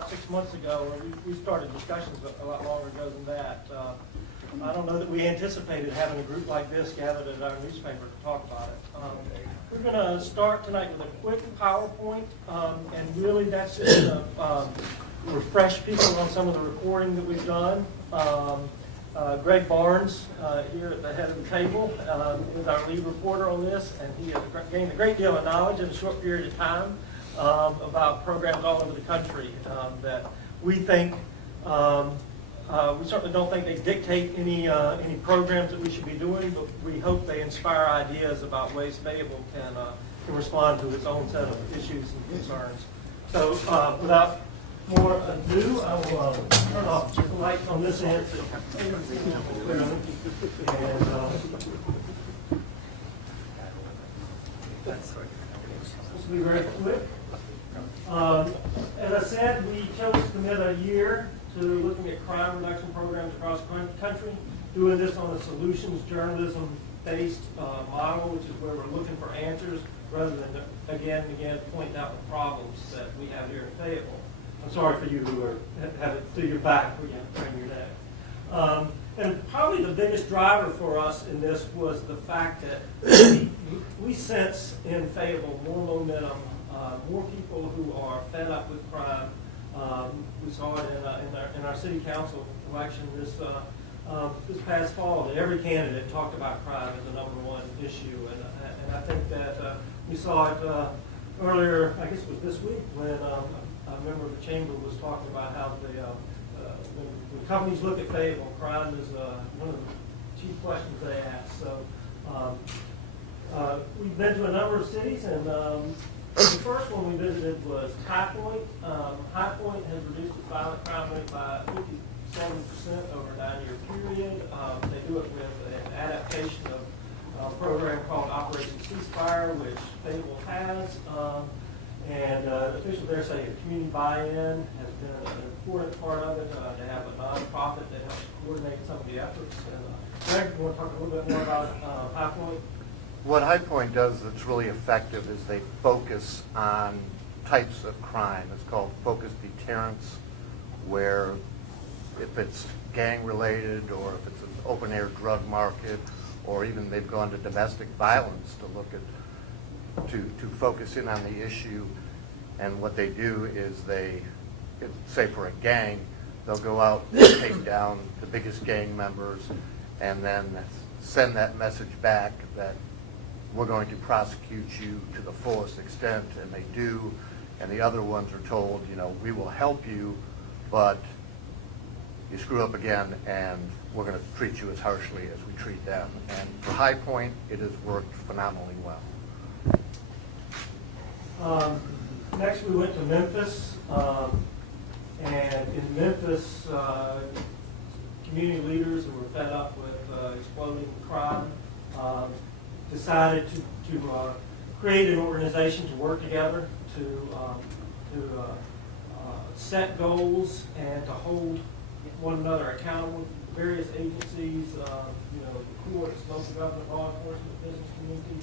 5, 6 months ago, and we started discussions a lot longer ago than that. I don't know that we anticipated having a group like this gathered at our newspaper to talk about it. We're going to start tonight with a quick PowerPoint, and really that's just to refresh people on some of the reporting that we've done. Greg Barnes, here at the head of the table, is our lead reporter on this, and he has gained a great deal of knowledge in a short period of time about programs all over the country that we think, we certainly don't think they dictate any programs that we should be doing, but we hope they inspire ideas about ways Fayetteville can respond to its own set of issues and concerns. So without more ado, I will turn off the lights on this end. And, this will be very quick. As I said, we chose to commit a year to looking at crime reduction programs across the country, doing this on a solutions journalism-based model, which is where we're looking for answers rather than, again and again, pointing out the problems that we have here in Fayetteville. I'm sorry for you who have it to your back when you turn your neck. And probably the biggest driver for us in this was the fact that we sense in Fayetteville more momentum, more people who are fed up with crime. We saw it in our city council election this past fall, that every candidate talked about crime as the #1 issue, and I think that we saw it earlier. I guess it was this week when a member of the chamber was talking about how when companies look at Fayetteville, crime is one of the chief questions they ask. So we've been to a number of cities, and the first one we visited was High Point. High Point has reduced its violent crime rate by 57% over a 9-year period. They do it with an adaptation of a program called Operation Ceasefire, which Fayetteville has. And officials there say community buy-in has been an important part of it. They have a nonprofit that helps coordinate some of the efforts. And Greg, you want to talk a little bit more about High Point? What High Point does that's really effective is they focus on types of crime. It's called focused deterrence, where if it's gang-related or if it's an open-air drug market, or even they've gone to domestic violence to look at to focus in on the issue. And what they do is they, say for a gang, they'll go out and take down the biggest gang members and then send that message back that we're going to prosecute you to the fullest extent, and they do. And the other ones are told, we will help you, but you screw up again and we're going to treat you as harshly as we treat them. And for High Point, it has worked phenomenally well. Next, we went to Memphis, and in Memphis, community leaders who were fed up with exploding crime decided to create an organization to work together to set goals and to hold one another accountable. Various agencies, the courts, local government, law enforcement, business community.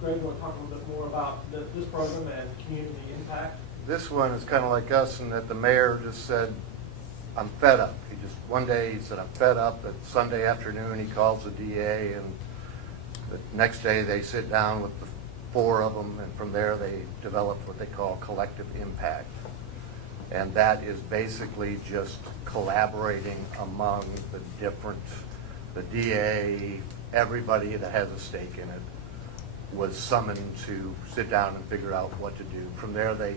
Greg, you want to talk a little bit more about this program and community impact? This one is kind of like us in that the mayor just said, I'm fed up. One day he said, I'm fed up. That Sunday afternoon he calls the DA, and the next day they sit down with the 4 of them, and from there they developed what they call collective impact. And that is basically just collaborating among the DA, everybody that has a stake in it was summoned to sit down and figure out what to do. From there, they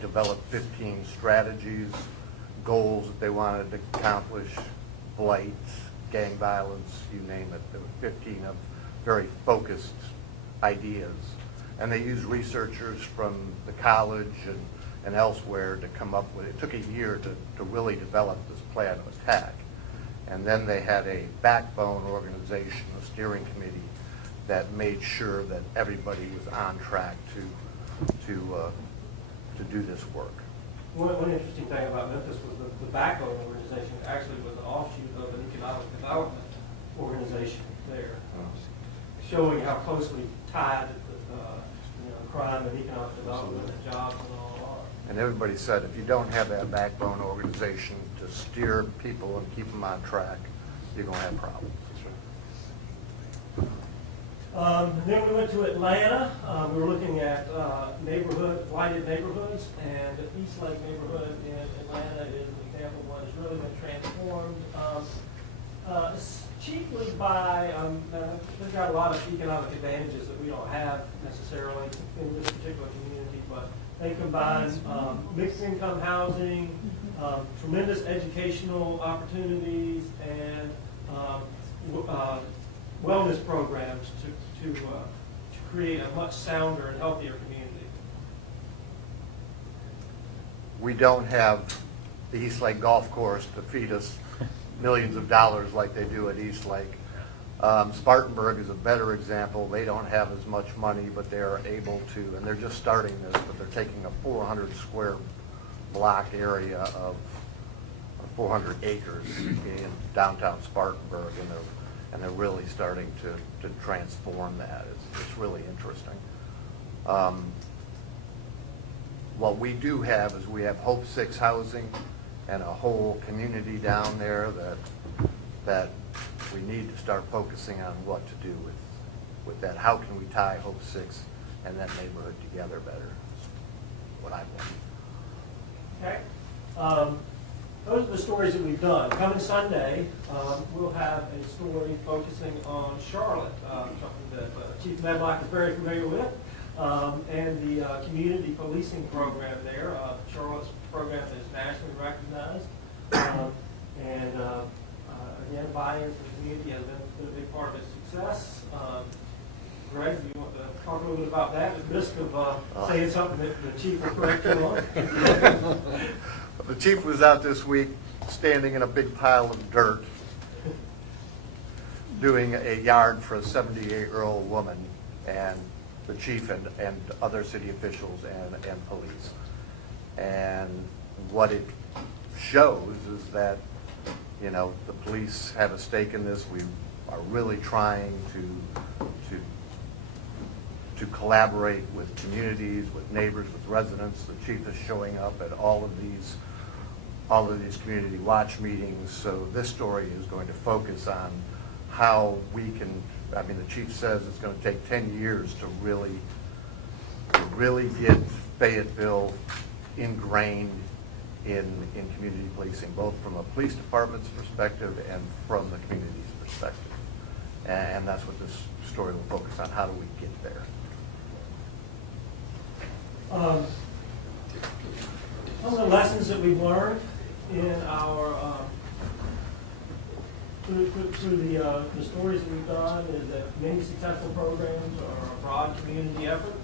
developed 15 strategies, goals that they wanted to accomplish, blight, gang violence, you name it. There were 15 of very focused ideas. And they used researchers from the college and elsewhere to come up with it. It took a year to really develop this plan of attack. And then they had a backbone organization, a steering committee, that made sure that everybody was on track to do this work. One interesting thing about Memphis was the backbone organization actually was an offshoot of an economic development organization there, showing how closely tied crime and economic development and jobs and all are. And everybody said, if you don't have that backbone organization to steer people and keep them on track, you're going to have problems. Then we went to Atlanta. We were looking at blighted neighborhoods, and the East Lake neighborhood in Atlanta is an example of one that's really been transformed. Chiefly by, they've got a lot of economic advantages that we don't have necessarily in this particular community, but they combine mixed income housing, tremendous educational opportunities, and wellness programs to create a much sounder and healthier community. We don't have the East Lake Golf Course to feed us millions of dollars like they do at East Lake. Spartanburg is a better example. They don't have as much money, but they're able to, and they're just starting this, but they're taking a 400 square block area of 400 acres in downtown Spartanburg, and they're really starting to transform that. It's really interesting. What we do have is we have Hope 6 housing and a whole community down there that we need to start focusing on what to do with that. How can we tie Hope 6 and that neighborhood together better? That's what I want. Okay. Those are the stories that we've done. Coming Sunday, we'll have a story focusing on Charlotte, something that Chief Medlock is very familiar with, and the community policing program there. Charlotte's program is nationally recognized, and again, buy-in from the community has been a big part of its success. Greg, do you want to talk a little bit about that at risk of saying something that the chief will correct you on? The chief was out this week standing in a big pile of dirt doing a yard for a 78-year-old woman, and the chief and other city officials and police. And what it shows is that, you know, the police have a stake in this. We are really trying to collaborate with communities, with neighbors, with residents. The chief is showing up at all of these community watch meetings. So this story is going to focus on how we can, I mean, the chief says it's going to take 10 years to really get Fayetteville ingrained in community policing, both from a police department's perspective and from the community's perspective. And that's what this story will focus on. How do we get there? Some of the lessons that we've learned in our through the stories that we've done is that many successful programs are a broad community effort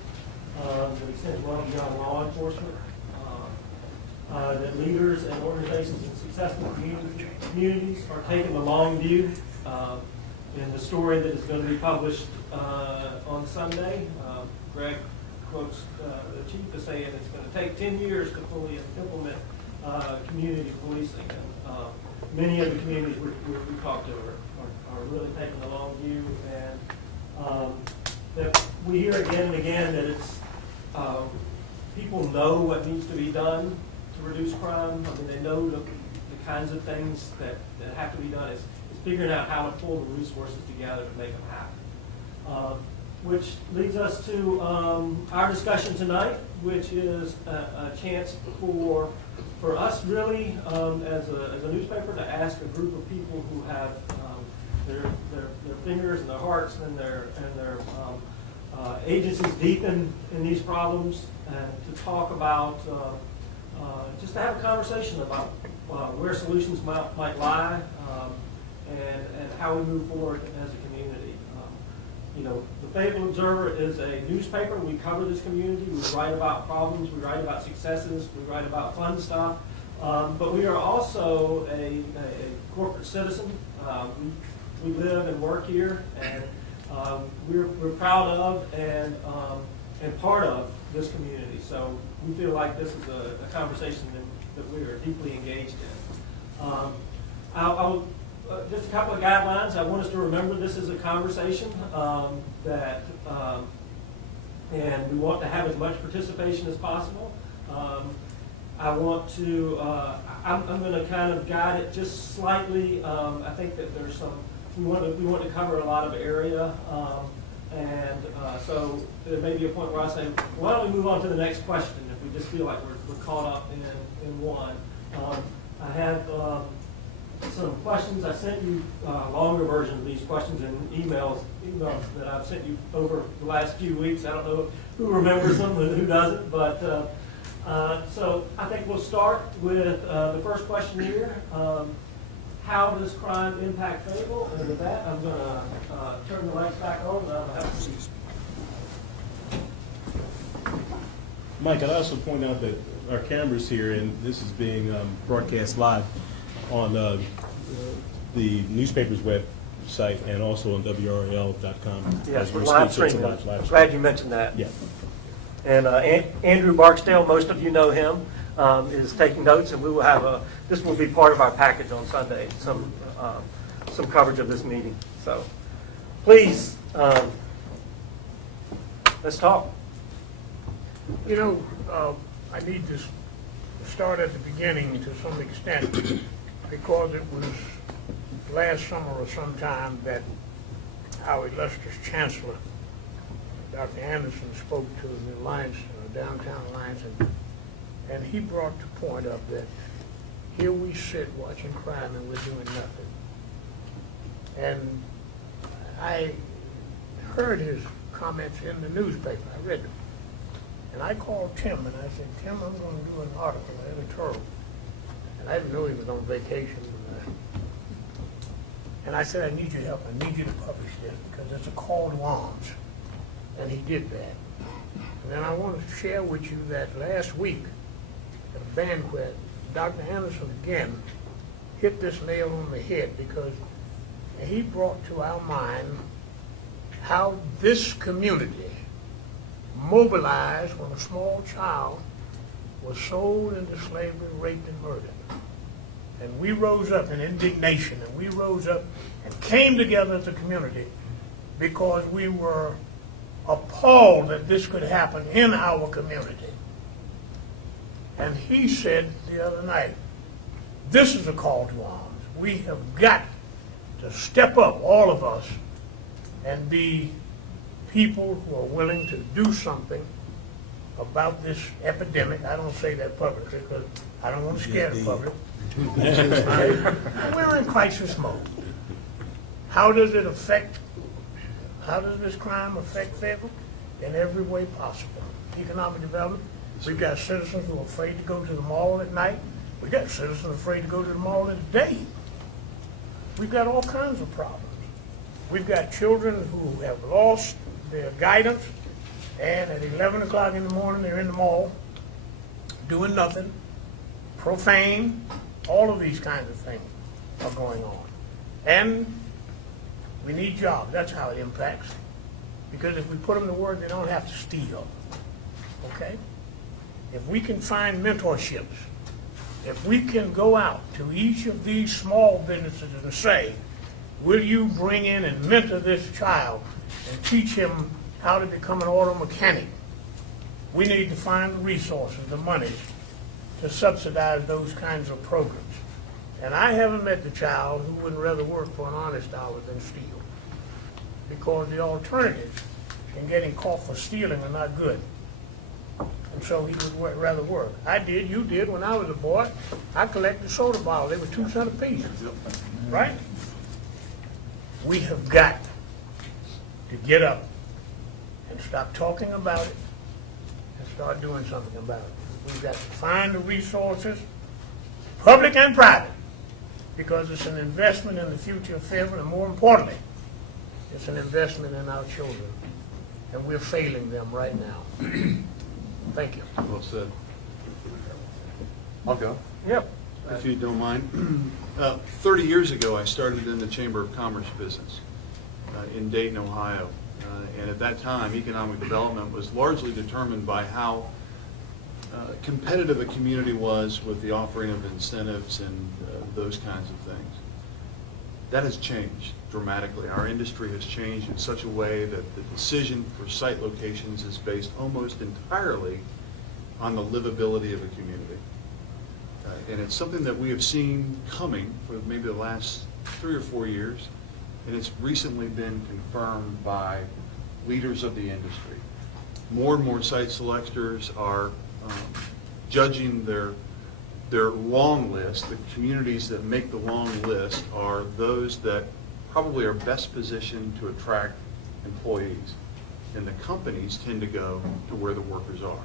that extends well beyond law enforcement. That leaders and organizations in successful communities are taking the long view. In the story that is going to be published on Sunday, Greg quotes the chief as saying it's going to take 10 years to fully implement community policing. And many of the communities we talked to are really taking the long view, and that we hear again and again that it's people know what needs to be done to reduce crime. I mean, they know the kinds of things that have to be done. It's figuring out how to pull the resources together to make them happen. Which leads us to our discussion tonight, which is a chance for us really as a newspaper to ask a group of people who have their fingers and their hearts and their agencies deep in these problems, and to talk about just to have a conversation about where solutions might lie, and how we move forward as a community. You know, the Fayetteville Observer is a newspaper. We cover this community. We write about problems. We write about successes. We write about fun stuff. But we are also a corporate citizen. We live and work here, and we're proud of and part of this community. So we feel like this is a conversation that we are deeply engaged in. Just a couple of guidelines. I want us to remember this is a conversation and we want to have as much participation as possible. I want to, I'm going to kind of guide it just slightly. I think that there's some, we want to cover a lot of area. So there may be a point where I say, why don't we move on to the next question if we just feel like we're caught up in one. I have some questions. I sent you a longer version of these questions in emails that I've sent you over the last few weeks. I don't know who remembers them and who doesn't, but so I think we'll start with the first question here. How does crime impact Fayetteville? And with that, I'm going to turn the lights back on and I'll have to Mike, I'd also point out that our camera's here, and this is being broadcast live on the newspaper's website and also on WRL.com. Yes, we're live streaming. Glad you mentioned that. Yeah. And Andrew Barksdale, most of you know him, is taking notes, and we will have this will be part of our package on Sunday, some coverage of this meeting. So please, let's talk. You know, I need to start at the beginning to some extent because it was last summer or sometime that our illustrious Chancellor, Dr. Anderson, spoke to the Alliance, Downtown Alliance, and he brought the point up that here we sit watching crime and we're doing nothing. And I heard his comments in the newspaper. I read them. And I called Tim and I said, Tim, I'm going to do an article, an editorial. And I didn't know he was on vacation. And I said, I need your help. I need you to publish this because it's a call to arms. And he did that. And then I want to share with you that last week at a banquet, Dr. Anderson again hit this nail on the head because he brought to our mind how this community mobilized when a small child was sold into slavery, raped, and murdered. And we rose up in indignation, and we rose up and came together as a community because we were appalled that this could happen in our community. And he said the other night, this is a call to arms. We have got to step up, all of us, and be people who are willing to do something about this epidemic. I don't say that publicly because I don't want to scare the public. We're in crisis mode. How does it affect, how does this crime affect Fayetteville? In every way possible. Economic development. We've got citizens who are afraid to go to the mall at night. We've got citizens afraid to go to the mall in the day. We've got all kinds of problems. We've got children who have lost their guidance, and at 11 o'clock in the morning they're in the mall doing nothing, profane, all of these kinds of things are going on. And we need jobs. That's how it impacts. Because if we put them to work, they don't have to steal. Okay? If we can find mentorships, if we can go out to each of these small businesses and say, will you bring in and mentor this child and teach him how to become an auto mechanic? We need to find the resources, the money, to subsidize those kinds of programs. And I haven't met the child who wouldn't rather work for an honest dollar than steal. Because the alternatives in getting caught for stealing are not good. And so he would rather work. I did, you did, when I was a boy. I collected soda bottles. They were 2 cents a piece. Right? We have got to get up and stop talking about it and start doing something about it. We've got to find the resources, public and private, because it's an investment in the future of Fayetteville, and more importantly, it's an investment in our children, and we're failing them right now. Thank you. Well said. I'll go. Yep. If you don't mind. 30 years ago, I started in the Chamber of Commerce business in Dayton, Ohio. And at that time, economic development was largely determined by how competitive a community was with the offering of incentives and those kinds of things. That has changed dramatically. Our industry has changed in such a way that the decision for site locations is based almost entirely on the livability of a community. And it's something that we have seen coming for maybe the last 3 or 4 years, and it's recently been confirmed by leaders of the industry. More and more site selectors are judging their long list. The communities that make the long list are those that probably are best positioned to attract employees, and the companies tend to go to where the workers are.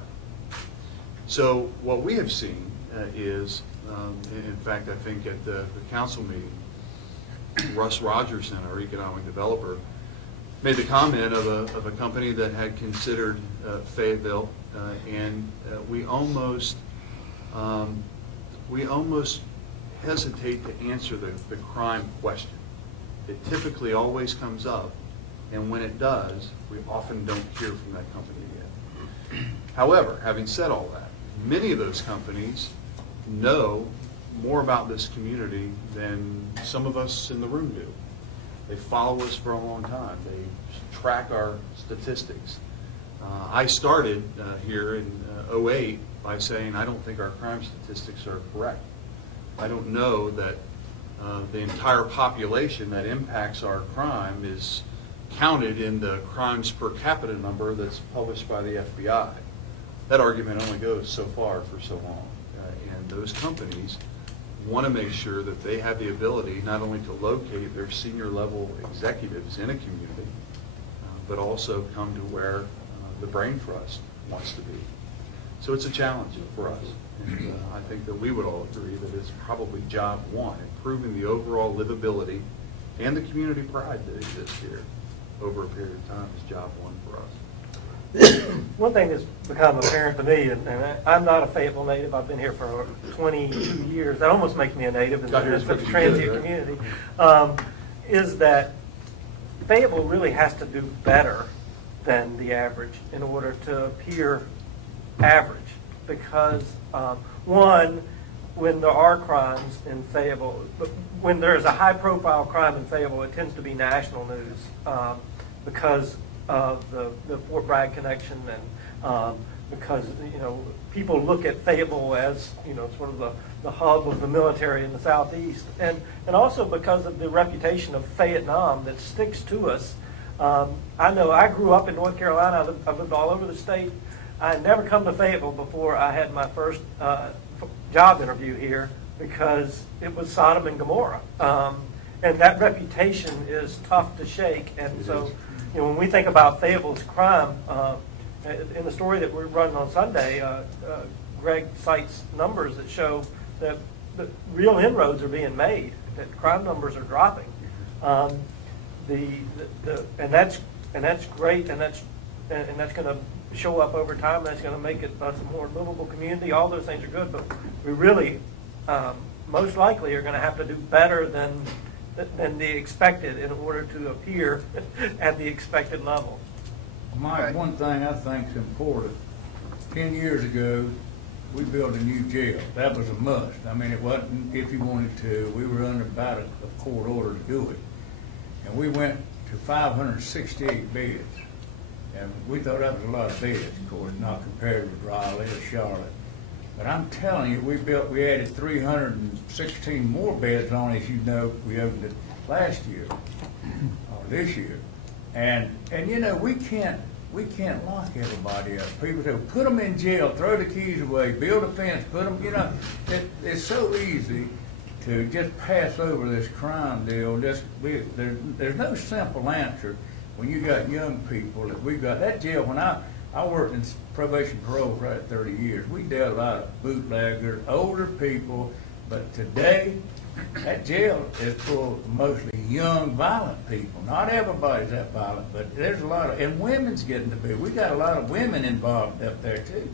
So what we have seen is, in fact, I think at the council meeting, Russ Rogerson, our economic developer, made the comment of a company that had considered Fayetteville, and we almost hesitate to answer the crime question. It typically always comes up, and when it does, we often don't hear from that company again. However, having said all that, many of those companies know more about this community than some of us in the room do. They follow us for a long time. They track our statistics. I started here in 2008 by saying I don't think our crime statistics are correct. I don't know that the entire population that impacts our crime is counted in the crimes per capita number that's published by the FBI. That argument only goes so far for so long. And those companies want to make sure that they have the ability not only to locate their senior level executives in a community, but also come to where the brain trust wants to be. So it's a challenge for us. And I think that we would all agree that it's probably job one, improving the overall livability and the community pride that exists here over a period of time is job one for us. One thing that's become apparent to me, and I'm not a Fayetteville native, I've been here for 22 years, that almost makes me a native in such a transient community, is that Fayetteville really has to do better than the average in order to appear average. Because, one, when there are crimes in Fayetteville, when there's a high-profile crime in Fayetteville, it tends to be national news because of the Fort Bragg connection, and because people look at Fayetteville as sort of the hub of the military in the southeast, and also because of the reputation of Vietnam that sticks to us. I know I grew up in North Carolina. I lived all over the state. I had never come to Fayetteville before I had my first job interview here because it was Sodom and Gomorrah. And that reputation is tough to shake. And so, when we think about Fayetteville's crime, in the story that we're running on Sunday, Greg cites numbers that show that real inroads are being made, that crime numbers are dropping. And that's great, and that's going to show up over time. That's going to make it a more livable community. All those things are good, but we really, most likely, are going to have to do better than the expected in order to appear at the expected level. Mike, one thing I think is important. 10 years ago, we built a new jail. That was a must. I mean, it wasn't if you wanted to. We were under about a court order to do it. And we went to 568 beds. And we thought that was a lot of beds, of course, not compared with Raleigh or Charlotte. But I'm telling you, we added 316 more beds on, as you know, we opened it last year, or this year. And we can't lock everybody up. People say, put them in jail, throw the keys away, build a fence, put them, it's so easy to just pass over this crime deal. There's no simple answer when you got young people that we've got. That jail, when I worked in probation parole for 30 years, we dealt a lot of bootleggers, older people, but today, that jail is full of mostly young, violent people. Not everybody's that violent, but there's a lot of, and women's getting to be. We got a lot of women involved up there too.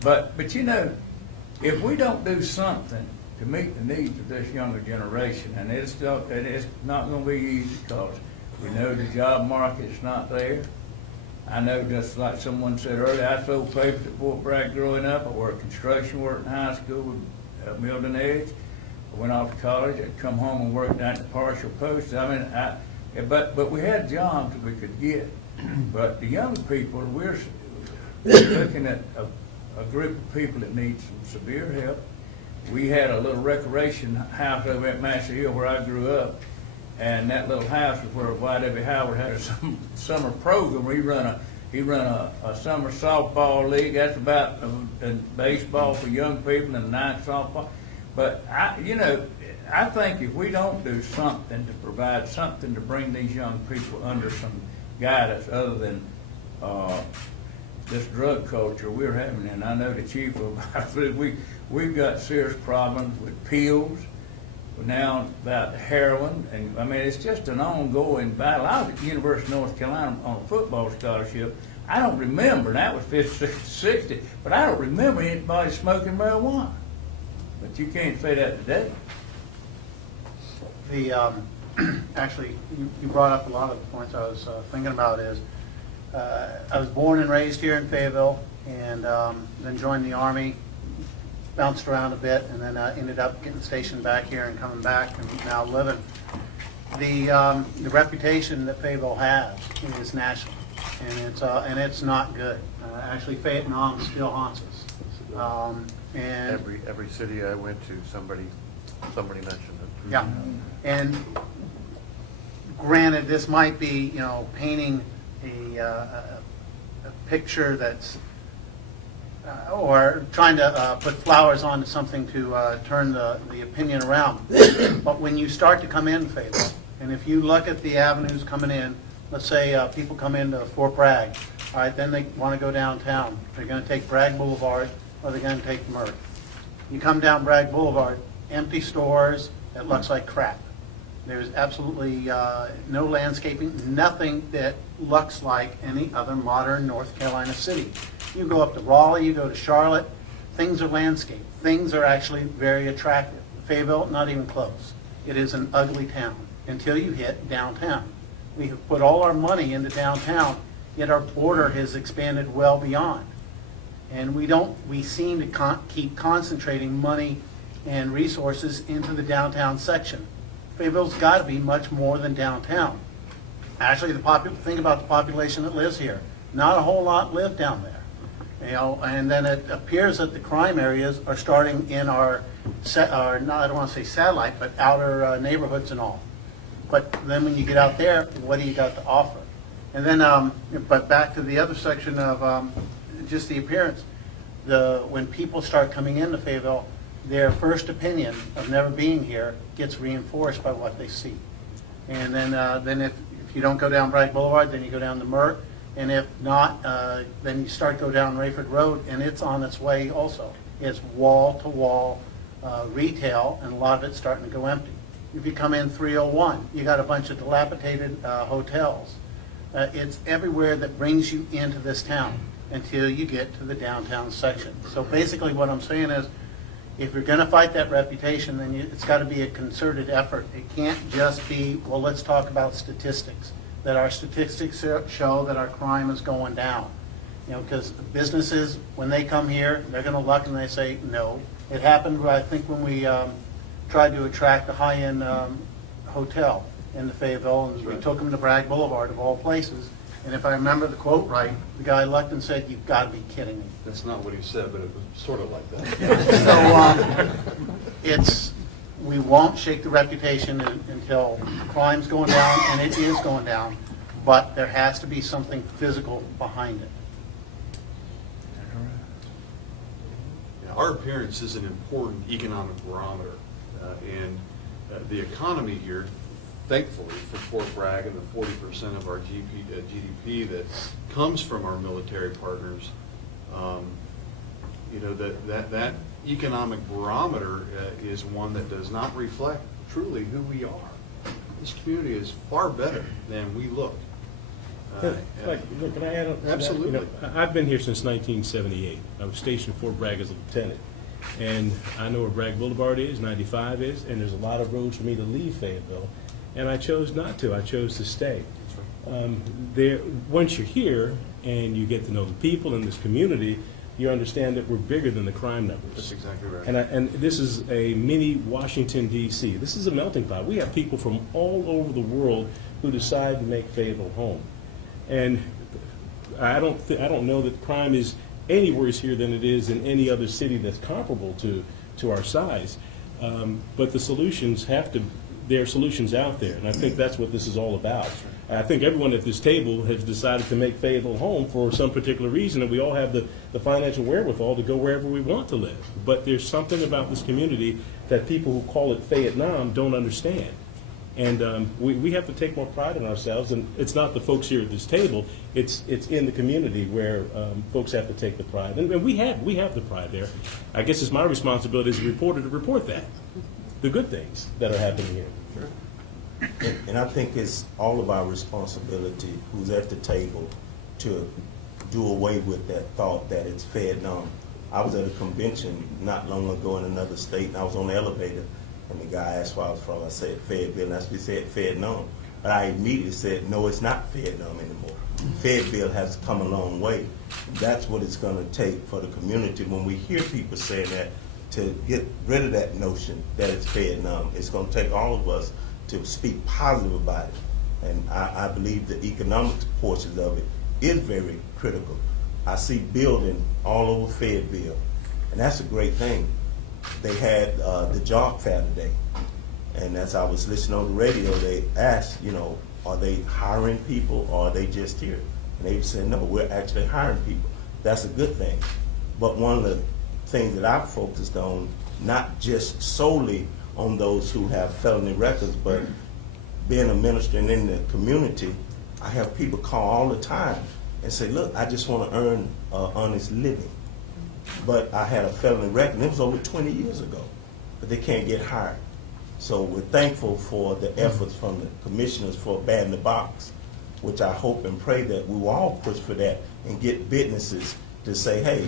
But if we don't do something to meet the needs of this younger generation, and it's not going to be easy because we know the job market's not there. I know, just like someone said earlier, I sold papers at Fort Bragg growing up. I worked construction, worked in high school with Milton Edge. I went off to college. I'd come home and work down at the partial post. I mean, but we had jobs that we could get. But the young people, we're looking at a group of people that need some severe help. we had a little recreation house over at Master Hill where I grew up, and that little house is where Y.W. Howard had a summer program. He run a summer softball league. That's about baseball for young people and night softball. But I think if we don't do something to provide something to bring these young people under some guidance other than this drug culture we're having, and I know the chief about it, we've got serious problems with pills, now about heroin, and I mean it's just an ongoing battle. I was at the University of North Carolina on a football scholarship. I don't remember, and that was 50, 60, but I don't remember anybody smoking marijuana. But you can't say that today. Actually, you brought up a lot of the points I was thinking about is, I was born and raised here in Fayetteville, and then joined the Army, bounced around a bit, and then ended up getting stationed back here and coming back and now living. The reputation that Fayetteville has is national, and it's not good. Actually, Fayetteville still haunts us. And Every city I went to, somebody mentioned it. yeah, and granted, this might be, painting a picture that's, or trying to put flowers onto something to turn the opinion around. But when you start to come in, Fayetteville, and if you look at the avenues coming in, let's say people come into Fort Bragg, all right, then they want to go downtown. They're going to take Bragg Boulevard, or they're going to take Murray. You come down Bragg Boulevard, empty stores, it looks like crap. There's absolutely no landscaping, nothing that looks like any other modern North Carolina city. You go up to Raleigh, you go to Charlotte, things are landscaped. Things are actually very attractive. Fayetteville, not even close. It is an ugly town until you hit downtown. We have put all our money into downtown, yet our border has expanded well beyond. And we seem to keep concentrating money and resources into the downtown section. Fayetteville's got to be much more than downtown. Actually, think about the population that lives here. Not a whole lot live down there. And then it appears that the crime areas are starting in our I don't want to say satellite, but outer neighborhoods and all. But then when you get out there, what do you got to offer? And then, but back to the other section of just the appearance. When people start coming into Fayetteville, their first opinion of never being here gets reinforced by what they see. And then if you don't go down Bragg Boulevard, then you go down to Mert, and if not, then you go down Rayford Road, and it's on its way also. It's wall-to-wall retail, and a lot of it's starting to go empty. If you come in 301, you got a bunch of dilapidated hotels. It's everywhere that brings you into this town until you get to the downtown section. So basically what I'm saying is, if you're going to fight that reputation, then it's got to be a concerted effort. It can't just be, well, let's talk about statistics, that our statistics show that our crime is going down. Because businesses, when they come here, they're going to look and they say, no. It happened, I think, when we tried to attract a high-end hotel in the Fayetteville, and we took them to Bragg Boulevard, of all places. And if I remember the quote right, the guy looked and said, "You've got to be kidding me." That's not what he said, but it was sort of like that. So we won't shake the reputation until crime's going down, and it is going down, but there has to be something physical behind it. Yeah, our appearance is an important economic barometer, and the economy here, thankfully for Fort Bragg and the 40% of our GDP that comes from our military partners, that economic barometer is one that does not reflect truly who we are. This community is far better than we look. Can I add on to that? Absolutely. I've been here since 1978. I was stationed at Fort Bragg as a lieutenant. And I know where Bragg Boulevard is, 95 is, and there's a lot of roads for me to leave Fayetteville. And I chose not to. I chose to stay. Once you're here and you get to know the people in this community, you understand that we're bigger than the crime numbers. That's exactly right. And this is a mini Washington, D.C. This is a melting pot. We have people from all over the world who decide to make Fayetteville home. And I don't know that crime is any worse here than it is in any other city that's comparable to to our size. But the solutions there are solutions out there, and I think that's what this is all about. I think everyone at this table has decided to make Fayetteville home for some particular reason, and we all have the financial wherewithal to go wherever we want to live. But there's something about this community that people who call it Vietnam don't understand. And we have to take more pride in ourselves, and it's not the folks here at this table, it's in the community where folks have to take the pride. And we have the pride there. I guess it's my responsibility as a reporter to report that, the good things that are happening here. And I think it's all of our responsibility who's at the table to do away with that thought that it's Vietnam. I was at a convention not long ago in another state, and I was on the elevator, and the guy asked where I was from. I said Fayetteville, and that's what he said, Vietnam. But I immediately said, no, it's not Vietnam anymore. Fayetteville has come a long way. That's what it's going to take for the community. When we hear people saying that, to get rid of that notion that it's Vietnam, it's going to take all of us to speak positive about it. And I believe the economic portions of it is very critical. I see building all over Fayetteville, and that's a great thing. They had the job fair today, and as I was listening on the radio, they asked, are they hiring people or are they just here? And they said, no, we're actually hiring people. That's a good thing. But one of the things that I've focused on, not just solely on those who have felony records, but being a minister and in the community, I have people call all the time and say, look, I just want to earn an honest living. But I had a felony record, and it was over 20 years ago, but they can't get hired. So we're thankful for the efforts from the commissioners for banning the box, which I hope and pray that we will all push for that and get businesses to say, hey,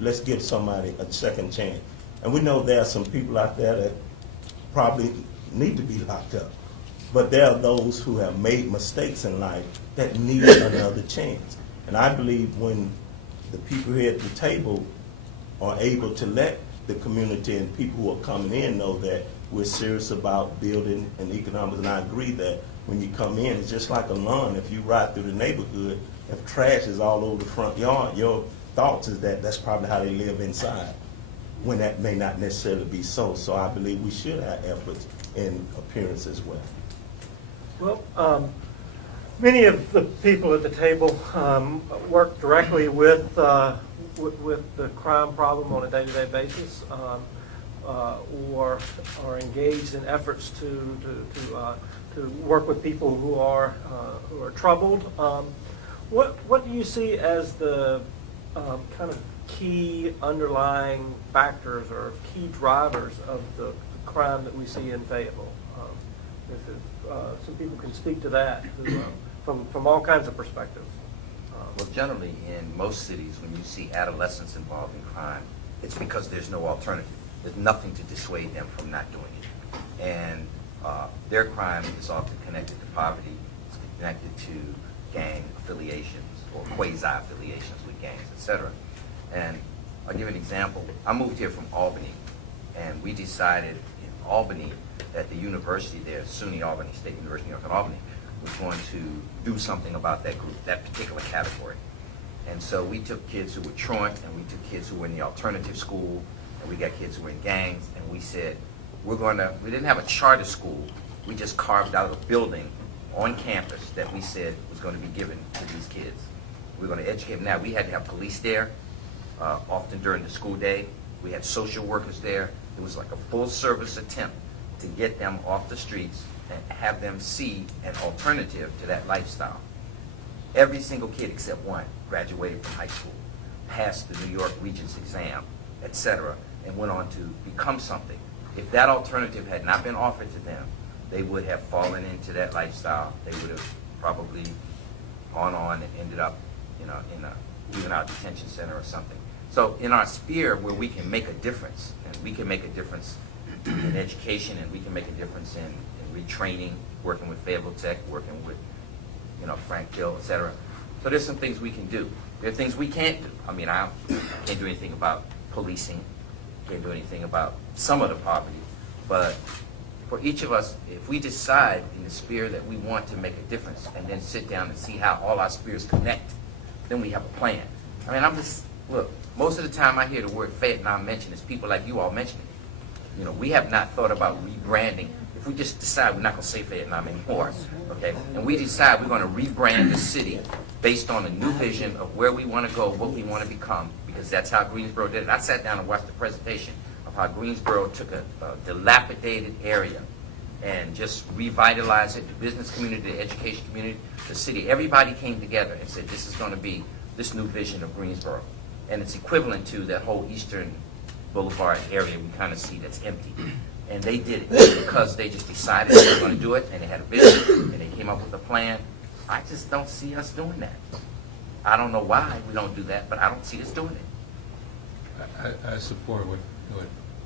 let's give somebody a second chance. And we know there are some people out there that probably need to be locked up. But there are those who have made mistakes in life that need another chance. And I believe when the people here at the table are able to let the community and people who are coming in know that we're serious about building and economics, and I agree that when you come in, it's just like a lawn. If you ride through the neighborhood, if trash is all over the front yard, your thoughts is that that's probably how they live inside, when that may not necessarily be so. So I believe we should have efforts in appearance as well. Well, many of the people at the table work directly with the crime problem on a day-to-day basis, or are engaged in efforts to work with people who are troubled. What do you see as the kind of key underlying factors or key drivers of the crime that we see in Fayetteville? If some people can speak to that from all kinds of perspectives. Well, generally, in most cities, when you see adolescents involved in crime, it's because there's no alternative. There's nothing to dissuade them from not doing it. And their crime is often connected to poverty, it's connected to gang affiliations or quasi-affiliations with gangs, etc. And I'll give you an example. I moved here from Albany, and we decided in Albany that the university there, SUNY Albany, State University of New York at Albany, was going to do something about that group, that particular category. And so we took kids who were truant, and we took kids who were in the alternative school, and we got kids who were in gangs, and we said, we didn't have a charter school, we just carved out a building on campus that we said was going to be given to these kids. We're going to educate them. Now, we had to have police there, often during the school day. We had social workers there. It was like a full-service attempt to get them off the streets and have them see an alternative to that lifestyle. Every single kid except one graduated from high school, passed the New York Regents exam, etc., and went on to become something. If that alternative had not been offered to them, they would have fallen into that lifestyle. They would have probably gone on and ended up, in a juvenile detention center or something. So in our sphere where we can make a difference, and we can make a difference in education, and we can make a difference in retraining, working with Fayetteville Tech, working with, Frank Hill, etc. So there's some things we can do. There are things we can't do. I mean, I can't do anything about policing, can't do anything about some of the poverty, but for each of us, if we decide in the sphere that we want to make a difference and then sit down and see how all our spheres connect, then we have a plan. I mean, I'm just Look, most of the time I hear the word Vietnam mentioned, it's people like you all mentioning it. You know, we have not thought about rebranding. If we just decide we're not going to say Vietnam anymore, okay, and we decide we're going to rebrand the city based on a new vision of where we want to go, what we want to become, because that's how Greensboro did it. I sat down and watched the presentation of how Greensboro took a dilapidated area and just revitalized it, the business community, the education community, the city. Everybody came together and said, this is going to be this new vision of Greensboro. And it's equivalent to that whole Eastern Boulevard area we kind of see that's empty. And they did it because they just decided they were going to do it, and they had a vision, and they came up with a plan. I just don't see us doing that. I don't know why we don't do that, but I don't see us doing it. I support what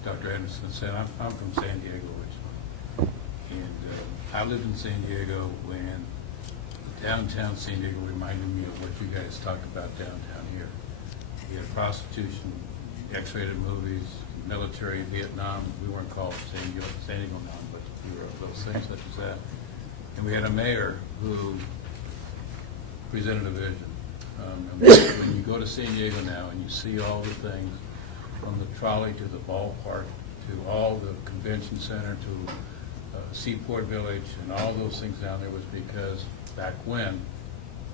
Dr. Anderson said. I'm from San Diego originally. And I lived in San Diego when downtown San Diego reminded me of what you guys talk about downtown here. You had prostitution, X-rated movies, military, Vietnam. We weren't called San Diego Nam, but we were those things such as that. And we had a mayor who presented a vision. When you go to San Diego now and you see all the things, from the trolley to the ballpark to all the convention center to Seaport Village and all those things down there, was because back when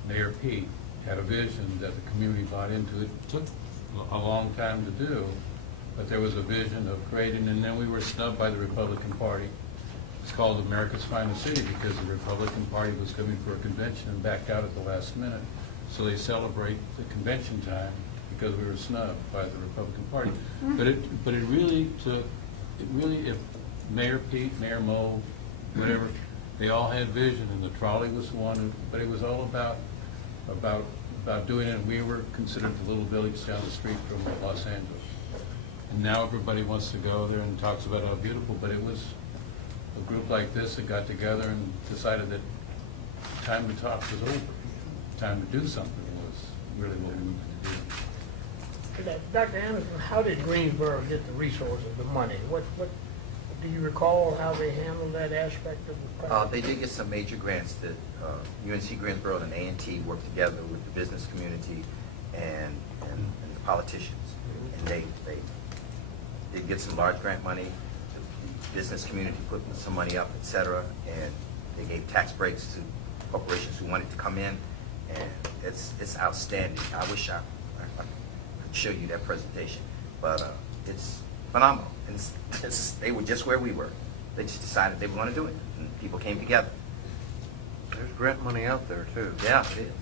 Mayor Pete had a vision that the community bought into. It took a long time to do, but there was a vision of creating, and then we were snubbed by the Republican Party. It's called America's Finest City because the Republican Party was coming for a convention and backed out at the last minute. So they celebrate the convention time because we were snubbed by the Republican Party. But it really took, if Mayor Pete, Mayor Mo, whatever, they all had vision, and the trolley was one, but it was all about doing it. And we were considered the little village down the street from Los Angeles. And now everybody wants to go there and talks about how beautiful, but it was a group like this that got together and decided that time to talk was over. Time to do something was really what we needed to do. Dr. Anderson, how did Greensboro get the resources, the money? What do you recall how they handled that aspect of the project? They did get some major grants that UNC Greensboro and A&T worked together with the business community and the politicians. And they did get some large grant money. The business community put some money up, et cetera, and they gave tax breaks to corporations who wanted to come in. And it's outstanding. I wish I could show you that presentation, but it's phenomenal. And they were just where we were. They just decided they were going to do it, and people came together. There's grant money out there, too. Yeah, it is.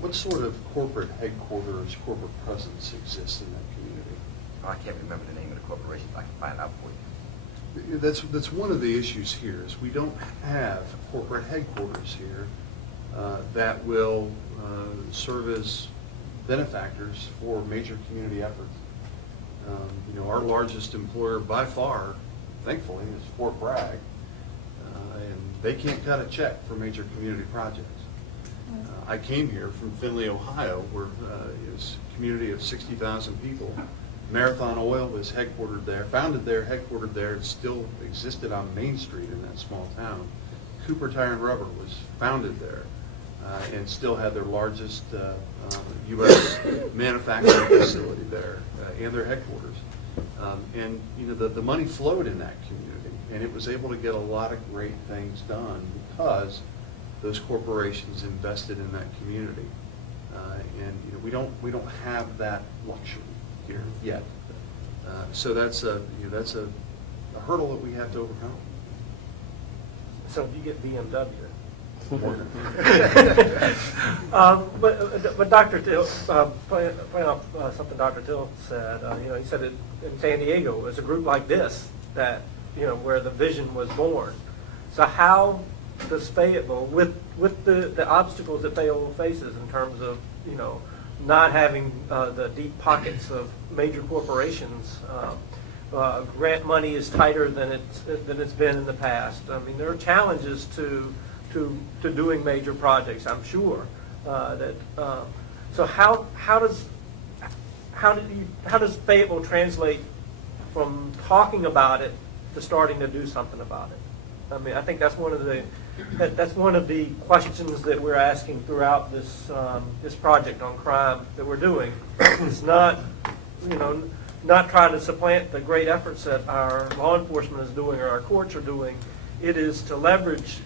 What sort of corporate headquarters, corporate presence exists in that community? Oh, I can't remember the name of the corporation. I can find out for you. That's one of the issues here, is we don't have corporate headquarters here that will serve as benefactors for major community efforts. Our largest employer by far, thankfully, is Fort Bragg, and they can't cut a check for major community projects. I came here from Findlay, Ohio, where is a community of 60,000 people. Marathon Oil was headquartered there, founded there, headquartered there, and still existed on Main Street in that small town. Cooper Tire and Rubber was founded there and still had their largest U.S. manufacturing facility there and their headquarters. And the money flowed in that community, and it was able to get a lot of great things done because those corporations invested in that community. And we don't have that luxury here yet. So that's a hurdle that we have to overcome. So you get BMW. But Dr. Till, point out something Dr. Till said. He said it in San Diego, it was a group like this that, where the vision was born. So how does Fayetteville, with the obstacles that Fayetteville faces in terms of, not having the deep pockets of major corporations, grant money is tighter than it's been in the past. I mean, there are challenges to doing major projects, I'm sure. So how does Fayetteville translate from talking about it to starting to do something about it? I mean, I think that's one of the questions that we're asking throughout this project on crime that we're doing. It's not, not trying to supplant the great efforts that our law enforcement is doing or our courts are doing. It is to leverage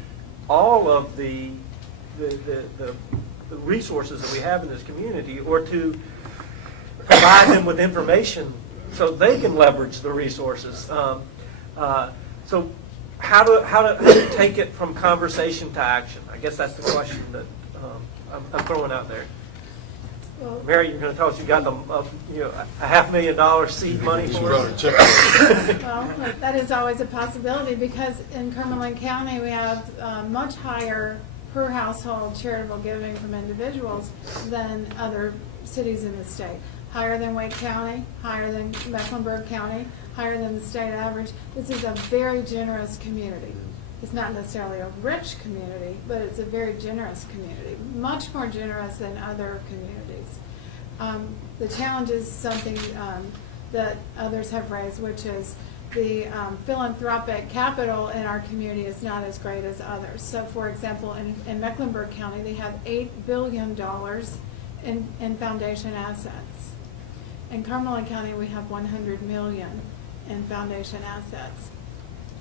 all of the resources that we have in this community, or to provide them with information so they can leverage the resources. So how to take it from conversation to action? I guess that's the question that I'm throwing out there. Well, Mary, you're going to tell us you got a $500,000 seed money Just for brought us? a check. well, that is always a possibility, because in Cumberland County, we have much higher per household charitable giving from individuals than other cities in the state. Higher than Wake County, higher than Mecklenburg County, higher than the state average. This is a very generous community. It's not necessarily a rich community, but it's a very generous community, much more generous than other communities. The challenge is something that others have raised, which is the philanthropic capital in our community is not as great as others. So, for example, in Mecklenburg County, they have $8 billion in foundation assets. In Cumberland County, we have $100 million in foundation assets.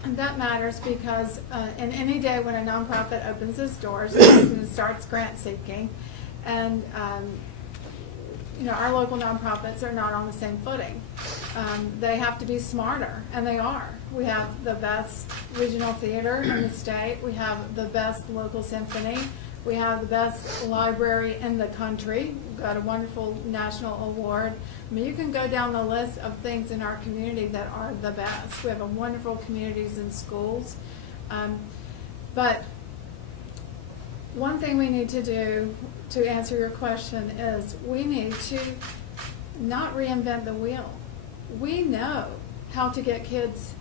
And that matters because in any day when a nonprofit opens its doors and starts grant seeking, and our local nonprofits are not on the same footing. They have to be smarter, and they are. We have the best regional theater in the state. We have the best local symphony. We have the best library in the country. We've got a wonderful national award. I mean, you can go down the list of things in our community that are the best. We have a wonderful communities and schools. But one thing we need to do to answer your question is we need to not reinvent the wheel. We know how to get kids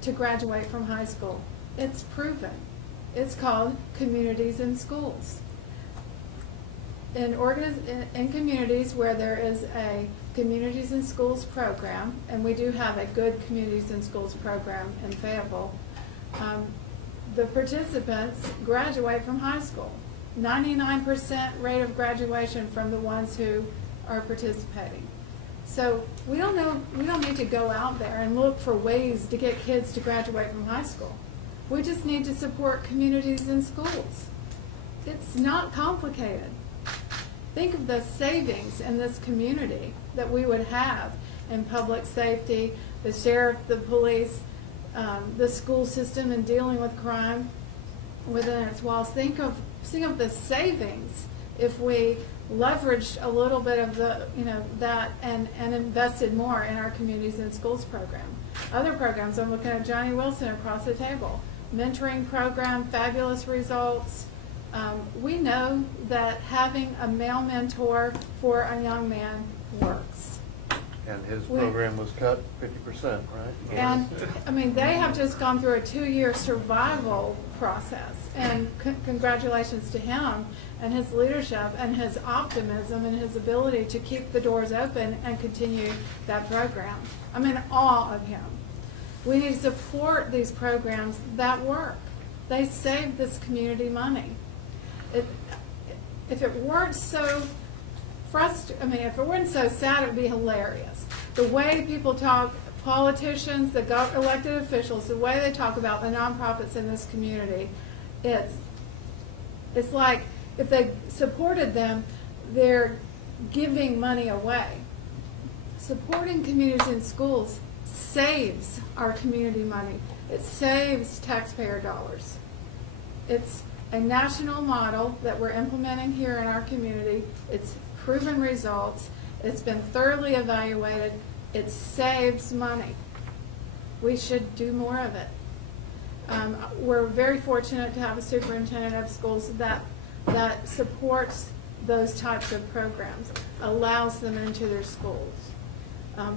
to graduate from high school. It's proven. It's called communities and schools. In communities where there is a communities and schools program, and we do have a good communities and schools program in Fayetteville, the participants graduate from high school. 99% rate of graduation from the ones who are participating. So we don't need to go out there and look for ways to get kids to graduate from high school. We just need to support communities and schools. It's not complicated. Think of the savings in this community that we would have in public safety, the sheriff, the police, the school system, and dealing with crime within its walls. Think of the savings if we leveraged a little bit of that and invested more in our communities and schools program. Other programs, I'm looking at Johnny Wilson across the table. Mentoring program, fabulous results. We know that having a male mentor for a young man works. And his program was cut 50%, right? And, I mean, they have just gone through a 2-year survival process. And congratulations to him and his leadership and his optimism and his ability to keep the doors open and continue that program. I'm in awe of him. We need to support these programs that work. They save this community money. If it weren't so if it weren't so sad, it would be hilarious. The way people talk, politicians, the elected officials, the way they talk about the nonprofits in this community, it's like if they supported them, they're giving money away. Supporting communities and schools saves our community money. It saves taxpayer dollars. It's a national model that we're implementing here in our community. It's proven results. It's been thoroughly evaluated. It saves money. We should do more of it. We're very fortunate to have a superintendent of schools that supports those types of programs, allows them into their schools.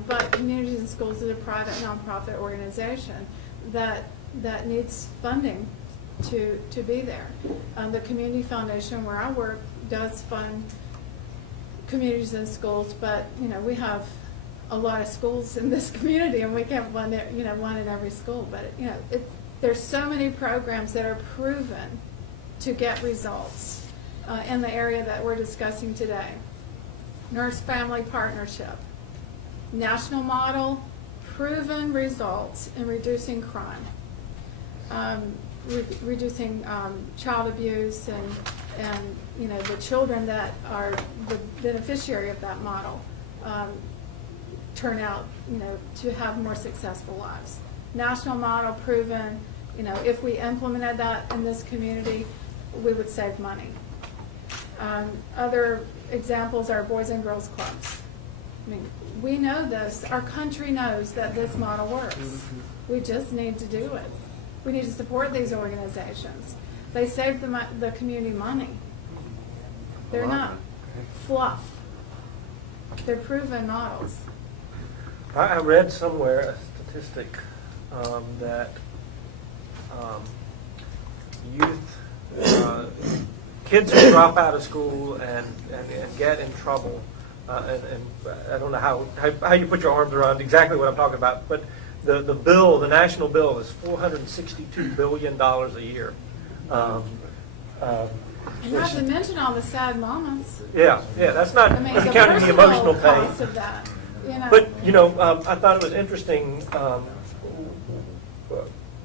But Communities and Schools is a private nonprofit organization that needs funding to be there. The Community Foundation, where I work, does fund communities and schools, but we have a lot of schools in this community, and we can't fund one in every school. But There's so many programs that are proven to get results in the area that we're discussing today. Nurse-family partnership, national model, proven results in reducing crime, reducing child abuse, and you know, the children that are the beneficiary of that model turn out, you know, to have more successful lives. National model proven, you know, if we implemented that in this community, we would save money. Other examples are Boys and Girls Clubs. I mean, we know this, our country knows that this model works. We just need to do it. We need to support these organizations. They save the community money. They're not fluff. They're proven models. I read somewhere a statistic that kids who drop out of school and get in trouble, and I don't know how you put your arms around exactly what I'm talking about, but the national bill is $462 billion a year. And not to mention all the sad mamas. Yeah, that's not I mean, the counting the emotional pain. cost of that. You know. But, you know, I thought it was interesting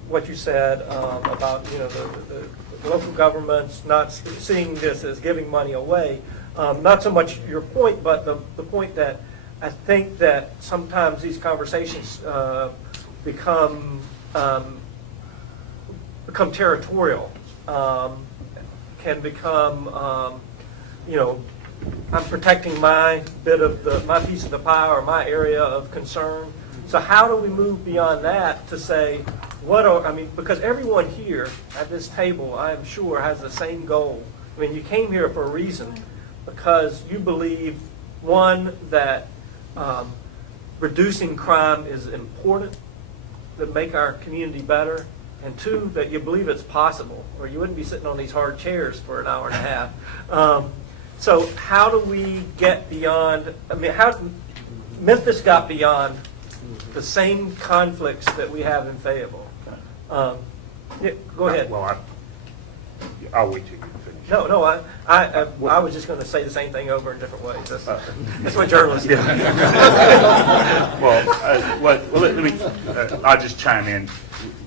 what you said about, you know, the local governments not seeing this as giving money away. Not so much your point, but the point that I think that sometimes these conversations become territorial, can become, you know, I'm protecting my my piece of the pie or my area of concern. So how do we move beyond that to say, because everyone here at this table, I am sure, has the same goal. I mean, you came here for a reason, because you believe, one, that reducing crime is important, to make our community better, and two, that you believe it's possible, or you wouldn't be sitting on these hard chairs for an hour and a half. So how do we get beyond, how Memphis got beyond the same conflicts that we have in Fayetteville? Yeah, go ahead. Well, I'll wait till you finish. No, I was just going to say the same thing over in different ways. That's what journalists do. Let me, I'll just chime in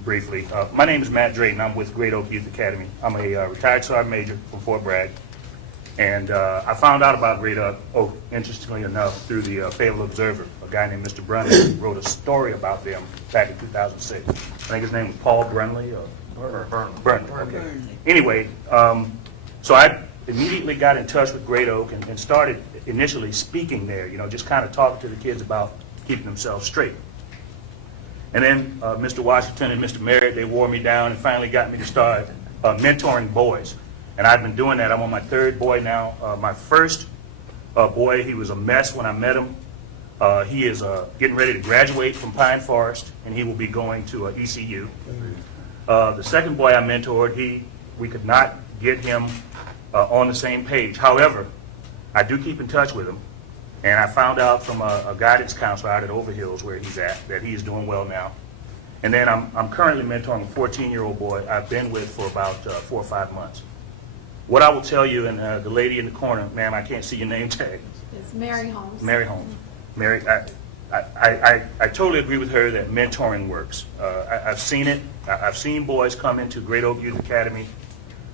briefly. My name is Matt Drayton. I'm with Great Oak Youth Academy. I'm a retired sergeant major from Fort Bragg. And I found out about Great Oak, interestingly enough, through the Fayetteville Observer. A guy named Mr. Brunley wrote a story about them back in 2006. I think his name was Paul Brunley. Burnley. Okay. Anyway, so I immediately got in touch with Great Oak and started initially speaking there, you know, just kind of talking to the kids about keeping themselves straight. And then Mr. Washington and Mr. Merritt, they wore me down and finally got me to start mentoring boys. And I've been doing that. I'm on my third boy now. My first boy, he was a mess when I met him. He is getting ready to graduate from Pine Forest, and he will be going to ECU. The second boy I mentored, we could not get him on the same page. However, I do keep in touch with him, and I found out from a guidance counselor out at Overhills, where he's at, that he is doing well now. And then I'm currently mentoring a 14-year-old boy I've been with for about 4 or 5 months. What I will tell you, and the lady in the corner, ma'am, I can't see your name tag. It's Mary Holmes. Mary Holmes. Mary, I totally agree with her that mentoring works. I've seen it. I've seen boys come into Great Oak Youth Academy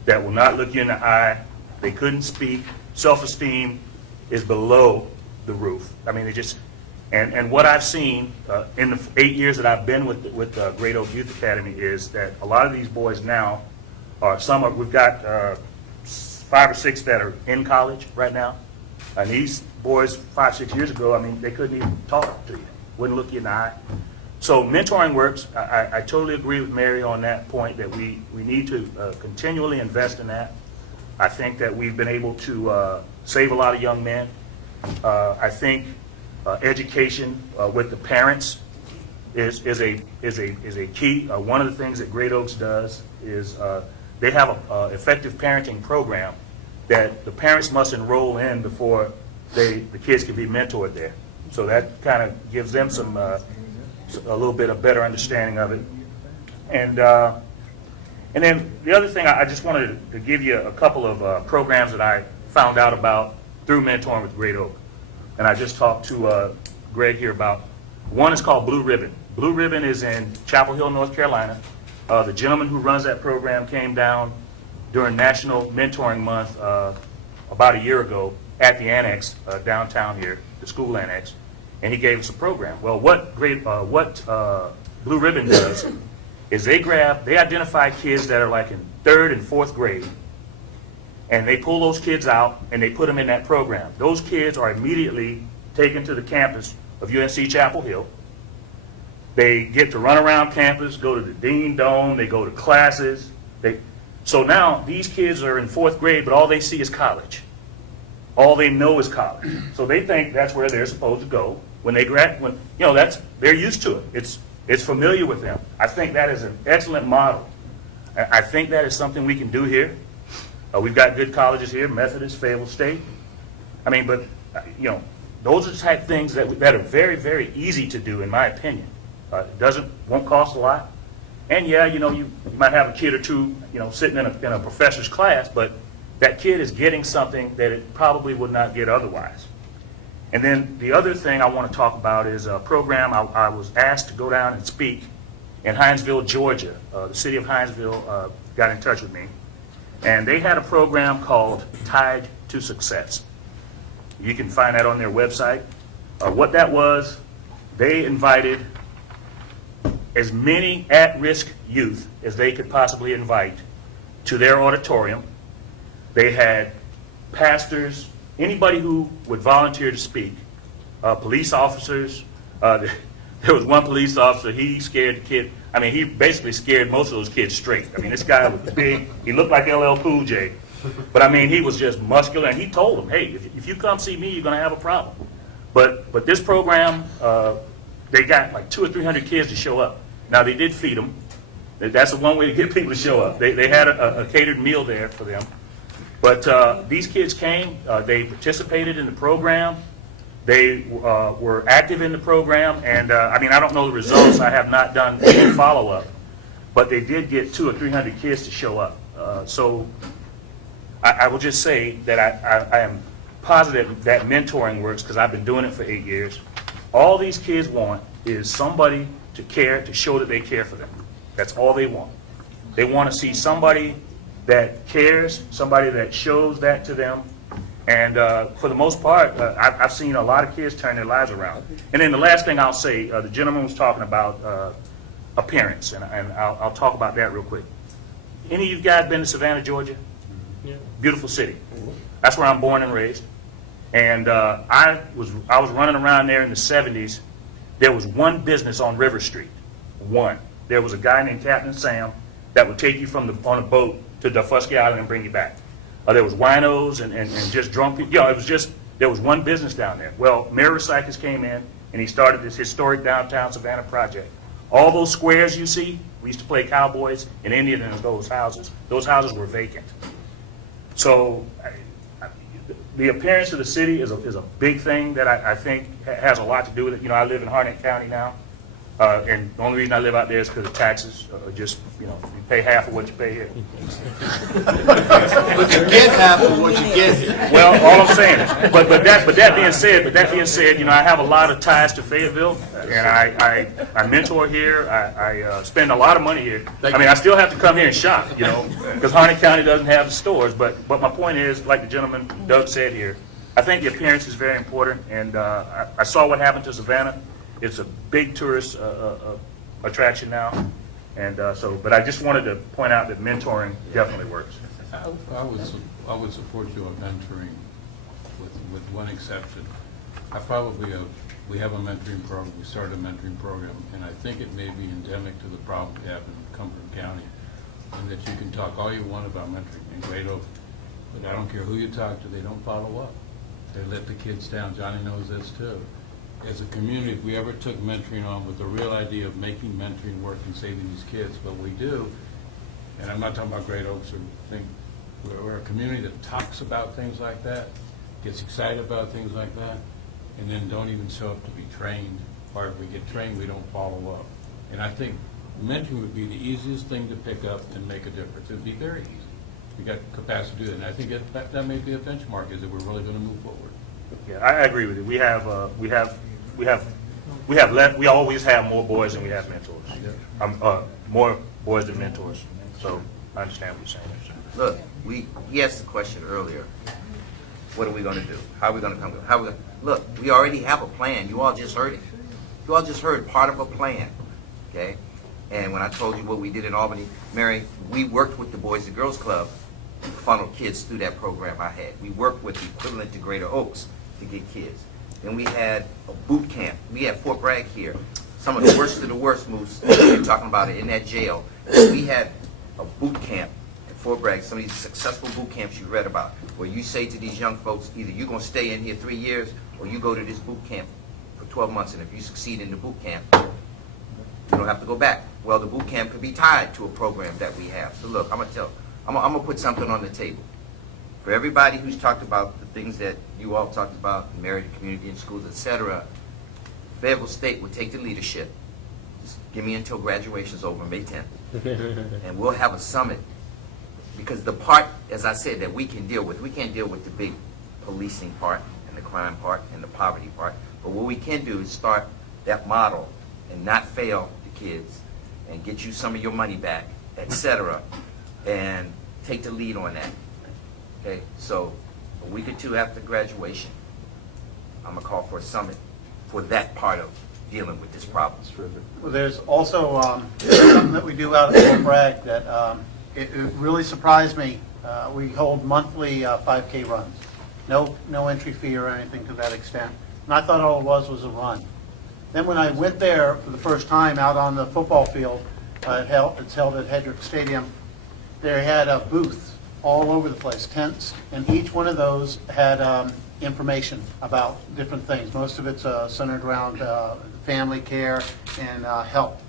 that will not look you in the eye. They couldn't speak. Self-esteem is below the roof. I mean, they just, and what I've seen in the 8 years that I've been with Great Oak Youth Academy is that a lot of these boys now we've got 5 or 6 that are in college right now. And these boys 5, 6 years ago, I mean, they couldn't even talk to you, wouldn't look you in the eye. So mentoring works. I totally agree with Mary on that point, that we need to continually invest in that. I think that we've been able to save a lot of young men. I think education with the parents is a key. One of the things that Great Oaks does is they have an effective parenting program that the parents must enroll in before the kids can be mentored there. So that kind of gives them a little bit of better understanding of it. And then the other thing, I just wanted to give you a couple of programs that I found out about through mentoring with Great Oak. And I just talked to Greg here about, one is called Blue Ribbon. Blue Ribbon is in Chapel Hill, North Carolina. The gentleman who runs that program came down during National Mentoring Month about a year ago at the annex downtown here, the school annex, and he gave us a program. Well, what Blue Ribbon does is they identify kids that are like in 3rd and 4th grade, and they pull those kids out and they put them in that program. Those kids are immediately taken to the campus of UNC Chapel Hill. They get to run around campus, go to the Dean Dome, they go to classes. So now these kids are in 4th grade, but all they see is college. All they know is college. So they think that's where they're supposed to go when they graduate. They're used to it. It's familiar with them. I think that is an excellent model. I think that is something we can do here. We've got good colleges here, Methodist, Fayetteville State. But those are the type of things that are very, very easy to do, in my opinion. Won't cost a lot. And yeah, you might have a kid or two, sitting in a professor's class, but that kid is getting something that it probably would not get otherwise. And then the other thing I want to talk about is a program I was asked to go down and speak in Hinesville, Georgia. The city of Hinesville got in touch with me, and they had a program called Tied to Success. You can find that on their website. What that was, they invited as many at-risk youth as they could possibly invite to their auditorium. They had pastors, anybody who would volunteer to speak, police officers. There was one police officer, he scared the kid. He basically scared most of those kids straight. This guy was big. He looked like LL Cool J. But he was just muscular, and he told them, hey, if you come see me, you're going to have a problem. But this program, they got like 200 or 300 kids to show up. Now, they did feed them. That's the one way to get people to show up. They had a catered meal there for them. But these kids came. They participated in the program. They were active in the program. And, I don't know the results. I have not done any follow-up. But they did get 200 or 300 kids to show up. So I will just say that I am positive that mentoring works because I've been doing it for 8 years. All these kids want is somebody to care, to show that they care for them. That's all they want. They want to see somebody that cares, somebody that shows that to them. And for the most part, I've seen a lot of kids turn their lives around. And then the last thing I'll say, the gentleman was talking about appearance, and I'll talk about that real quick. Any of you guys been to Savannah, Georgia? Yeah. Beautiful city. That's where I'm born and raised. And I was running around there in the 70s. There was one business on River Street. One. There was a guy named Captain Sam that would take you on a boat to Dufusky Island and bring you back. There was winos and just drunk people. There was one business down there. Well, Mayor Recycles came in and he started this historic downtown Savannah project. All those squares you see, we used to play cowboys and Indian in those houses. Those houses were vacant. So the appearance of the city is a big thing that I think has a lot to do with it. I live in Harnett County now, and the only reason I live out there is because of taxes. You pay half of what you pay here. But you get half of what you get here. Well, all I'm saying is, but that being said, I have a lot of ties to Fayetteville, and I mentor here. I spend a lot of money here. I still have to come here and shop, because Harnett County doesn't have the stores. But my point is, like the gentleman Doug said here, I think the appearance is very important, and I saw what happened to Savannah. It's a big tourist attraction now, and but I just wanted to point out that mentoring definitely works. I would support you on mentoring with one exception. We have a mentoring program, we started a mentoring program, and I think it may be endemic to the problem we have in Cumberland County, and that you can talk all you want about mentoring in Great Oak, but I don't care who you talk to, they don't follow up. They let the kids down. Johnny knows this too. As a community, if we ever took mentoring on with the real idea of making mentoring work and saving these kids, but we do, and I'm not talking about Great Oaks or things, we're a community that talks about things like that, gets excited about things like that, and then don't even show up to be trained, or if we get trained, we don't follow up. And I think mentoring would be the easiest thing to pick up and make a difference. It'd be very easy. You got capacity to do that, and I think that may be a benchmark, is that we're really going to move forward. Yeah, I agree with you. We always have more boys than we have mentors. More boys than mentors. So I understand what you're saying. Look, he asked the question earlier, what are we gonna do? How are we gonna come, look, we already have a plan, you all just heard it. You all just heard part of a plan, okay? And when I told you what we did in Albany, Mary, we worked with the Boys and Girls Club to funnel kids through that program I had. We worked with the equivalent to Greater Oaks to get kids. Then we had a boot camp. We had Fort Bragg here. Some of the worst of the worst moves, you're talking about it, in that jail. We had a boot camp at Fort Bragg, some of these successful boot camps you read about, where you say to these young folks, either you're going to stay in here 3 years, or you go to this boot camp for 12 months, and if you succeed in the boot camp, you don't have to go back. Well, the boot camp could be tied to a program that we have. So look, I'm gonna put something on the table. For everybody who's talked about the things that you all talked about, married, community, and schools, etc., Fayetteville State will take the leadership. Just give me until graduation's over, May 10th. And we'll have a summit. Because the part, as I said, that we can deal with, we can't deal with the big policing part and the crime part and the poverty part. But what we can do is start that model and not fail the kids and get you some of your money back, etc., and take the lead on that. Okay, so a week or two after graduation, I'm gonna call for a summit for that part of dealing with this problem. Well, there's also something that we do out at Fort Bragg that it really surprised me. We hold monthly 5K runs. No entry fee or anything to that extent. And I thought all it was a run. Then when I went there for the first time out on the football field, it's held at Hedrick Stadium, they had booths all over the place, tents, and each one of those had information about different things. Most of it's centered around family care and health.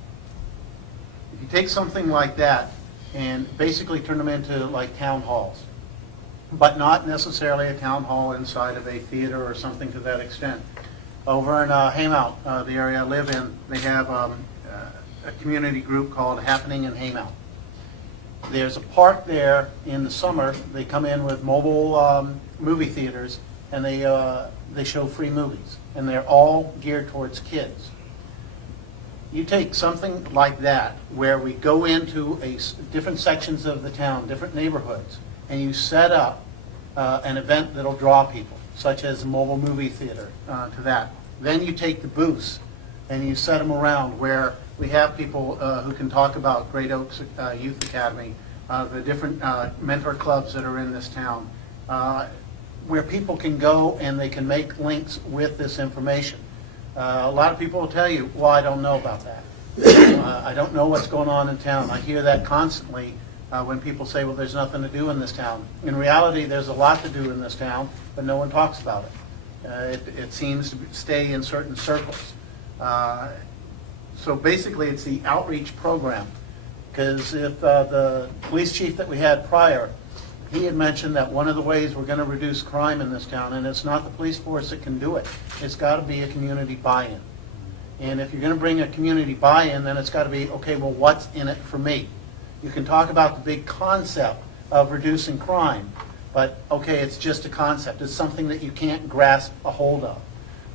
If you take something like that and basically turn them into like town halls, but not necessarily a town hall inside of a theater or something to that extent. Over in Haymount, the area I live in, they have a community group called Happening in Haymount. There's a park there in the summer. They come in with mobile movie theaters, and they show free movies, and they're all geared towards kids. You take something like that, where we go into different sections of the town, different neighborhoods, and you set up an event that'll draw people, such as a mobile movie theater to that. Then you take the booths and you set them around where we have people who can talk about Great Oaks Youth Academy, the different mentor clubs that are in this town, where people can go and they can make links with this information. A lot of people will tell you, well, I don't know about that. I don't know what's going on in town. I hear that constantly when people say, well, there's nothing to do in this town. In reality, there's a lot to do in this town, but no one talks about it. It seems to stay in certain circles. So basically, it's the outreach program. Because if the police chief that we had prior, he had mentioned that one of the ways we're going to reduce crime in this town, and it's not the police force that can do it, it's got to be a community buy-in. And if you're going to bring a community buy-in, then it's got to be, okay, well, what's in it for me? You can talk about the big concept of reducing crime, but okay, it's just a concept. It's something that you can't grasp a hold of.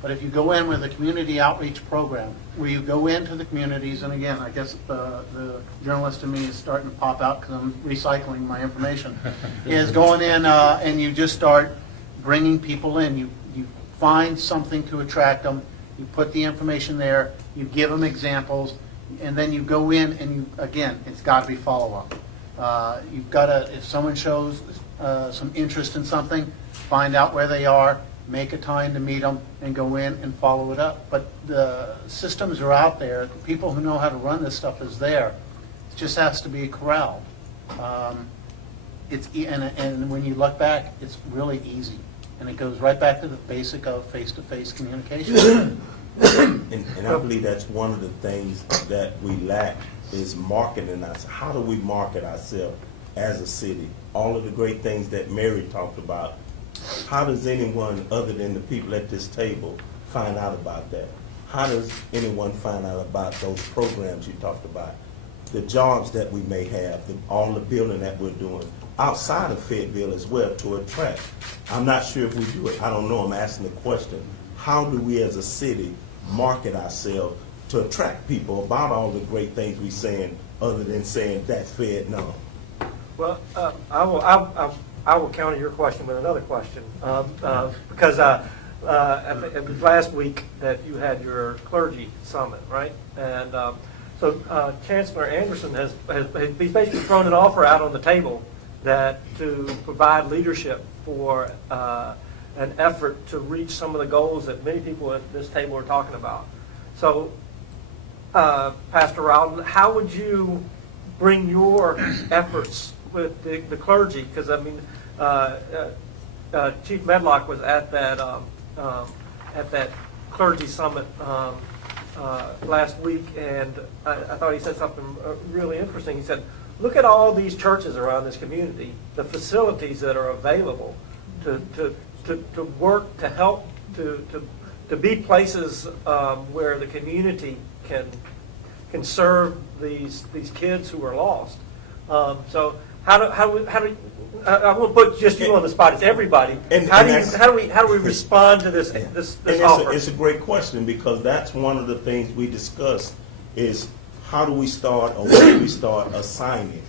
But if you go in with a community outreach program, where you go into the communities, and again, I guess the journalist in me is starting to pop out because I'm recycling my information, is going in and you just start bringing people in. You find something to attract them, you put the information there, you give them examples, and then you go in and you, again, it's got to be follow-up. You've got to, if someone shows some interest in something, find out where they are, make a time to meet them, and go in and follow it up. But the systems are out there. The people who know how to run this stuff is there. It just has to be corralled. And when you look back, it's really easy. And it goes right back to the basic of face-to-face communication. And I believe that's one of the things that we lack is marketing us. How do we market ourselves as a city? All of the great things that Mary talked about. How does anyone other than the people at this table find out about that? How does anyone find out about those programs you talked about? the jobs that we may have, all the building that we're doing outside of Fayetteville as well to attract. I'm not sure if we do it. I don't know. I'm asking the question. How do we as a city market ourselves to attract people about all the great things we're saying other than saying that's Vietnam? Well, I will counter your question with another question, because it was last week that you had your clergy summit, right? And so Chancellor Anderson has he's basically thrown an offer out on the table that to provide leadership for an effort to reach some of the goals that many people at this table are talking about. So, Pastor Rowden, how would you bring your efforts with the clergy? Because I mean, Chief Medlock was at that clergy summit last week, and I thought he said something really interesting. He said, "Look at all these churches around this community, the facilities that are available to work to help to be places where the community can serve these kids who are lost." So how do I won't put just you on the spot. It's everybody. How do we respond to this offer? It's a great question, because that's one of the things we discussed is how do we start or where do we start assigning?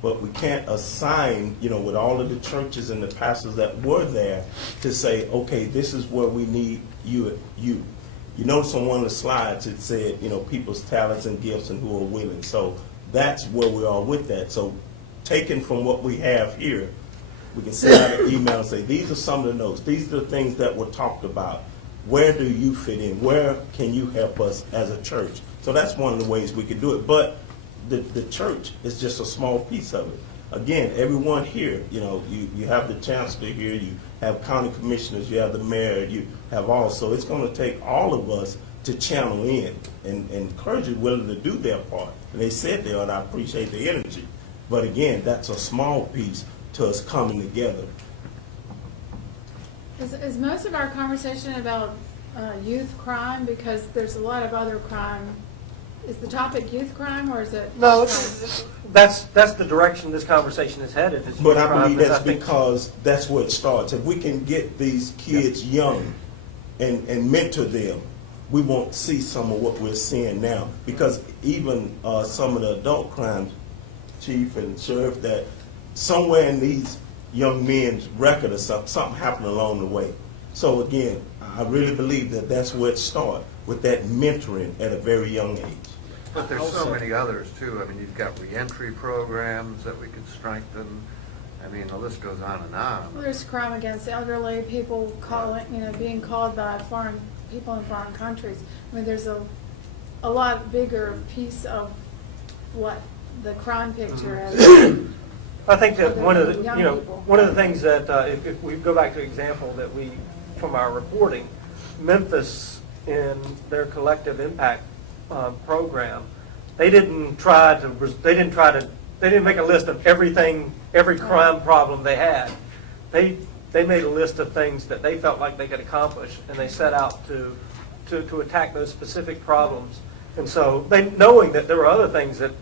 But we can't assign, with all of the churches and the pastors that were there to say, okay, this is where we need you. You notice on one of the slides it said, people's talents and gifts and who are willing. So that's where we are with that. So taken from what we have here, we can send out an email and say, these are some of the notes. These are the things that were talked about. Where do you fit in? Where can you help us as a church? So that's one of the ways we could do it. But the church is just a small piece of it. Again, everyone here, you have the chancellor here, you have county commissioners, you have the mayor, you have all. So it's going to take all of us to channel in, and clergy willing to do their part. And they said they are, and I appreciate the energy. But again, that's a small piece to us coming together. Is most of our conversation about youth crime? Because there's a lot of other crime. Is the topic youth crime, or is it? No, that's the direction this conversation is headed. But I believe that's because that's where it starts. If we can get these kids young and mentor them, we won't see some of what we're seeing now. Because even some of the adult crimes, Chief and Sheriff, that somewhere in these young men's record or something happened along the way. So again, I really believe that that's where it starts, with that mentoring at a very young age. But there's so many others too. I mean, you've got reentry programs that we could strengthen. I mean, the list goes on and on. Well, there's crime against elderly people being called by people in foreign countries. I mean, there's a lot bigger piece of what the crime picture is. I think that one of the things that if we go back to the example that from our reporting, Memphis in their collective impact program, they didn't make a list of every crime problem they had. They made a list of things that they felt like they could accomplish, and they set out to attack those specific problems. And so knowing that there were other things that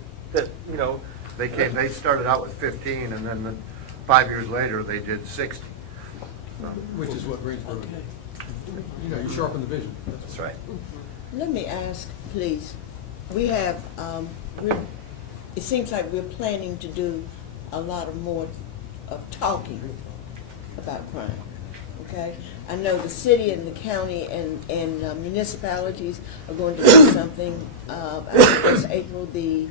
They started out with 15, and then 5 years later they did 60. Which is what Greensboro, you sharpen the vision. That's right. Let me ask, please. We have, it seems like we're planning to do a lot more of talking about crime, okay? I know the city and the county and municipalities are going to do something, I think it's April the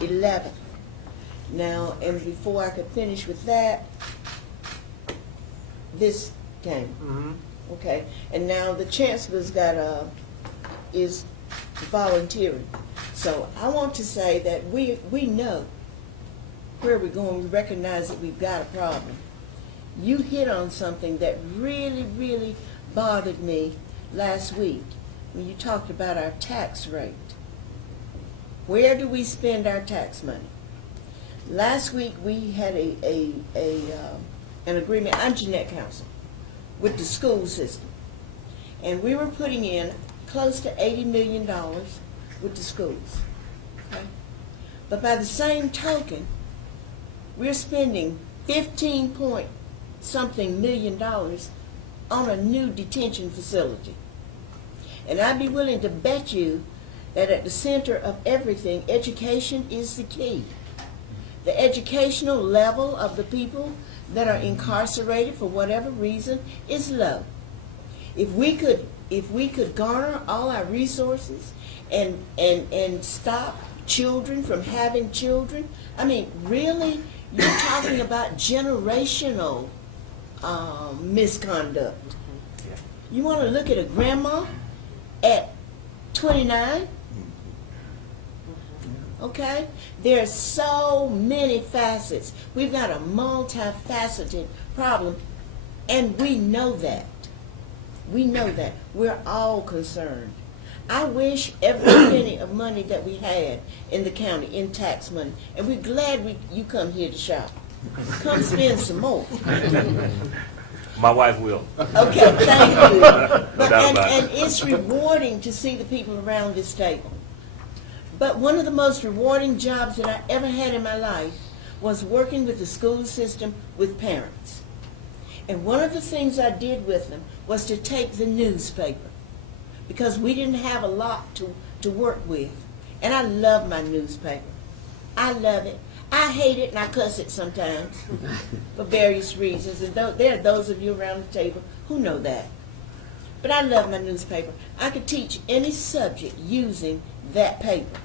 11th. Now, and before I could finish with that, this came. Mm-hmm. Okay, and now the chancellor's is volunteering. So I want to say that we know where we're going. We recognize that we've got a problem. You hit on something that really, really bothered me last week when you talked about our tax rate. Where do we spend our tax money? Last week we had an agreement, I'm Jeanette Council, with the school system. And we were putting in close to $80 million with the schools. Okay? But by the same token, we're spending 15 point something million on a new detention facility. And I'd be willing to bet you that at the center of everything, education is the key. The educational level of the people that are incarcerated for whatever reason is low. If we could garner all our resources and stop children from having children, I mean, really, you're talking about generational misconduct. You want to look at a grandma at 29? Okay? There's so many facets. We've got a multifaceted problem, and we know that. We know that. We're all concerned. I wish every penny of money that we had in the county, in tax money, and we're glad you come here to shop. Come spend some more. My wife will. Okay, thank you. doubt about it. And it's rewarding to see the people around this table. But one of the most rewarding jobs that I ever had in my life was working with the school system with parents. And one of the things I did with them was to take the newspaper, because we didn't have a lot to work with. And I love my newspaper. I love it. I hate it and I cuss it sometimes for various reasons. And there are those of you around the table who know that. But I love my newspaper. I could teach any subject using that paper.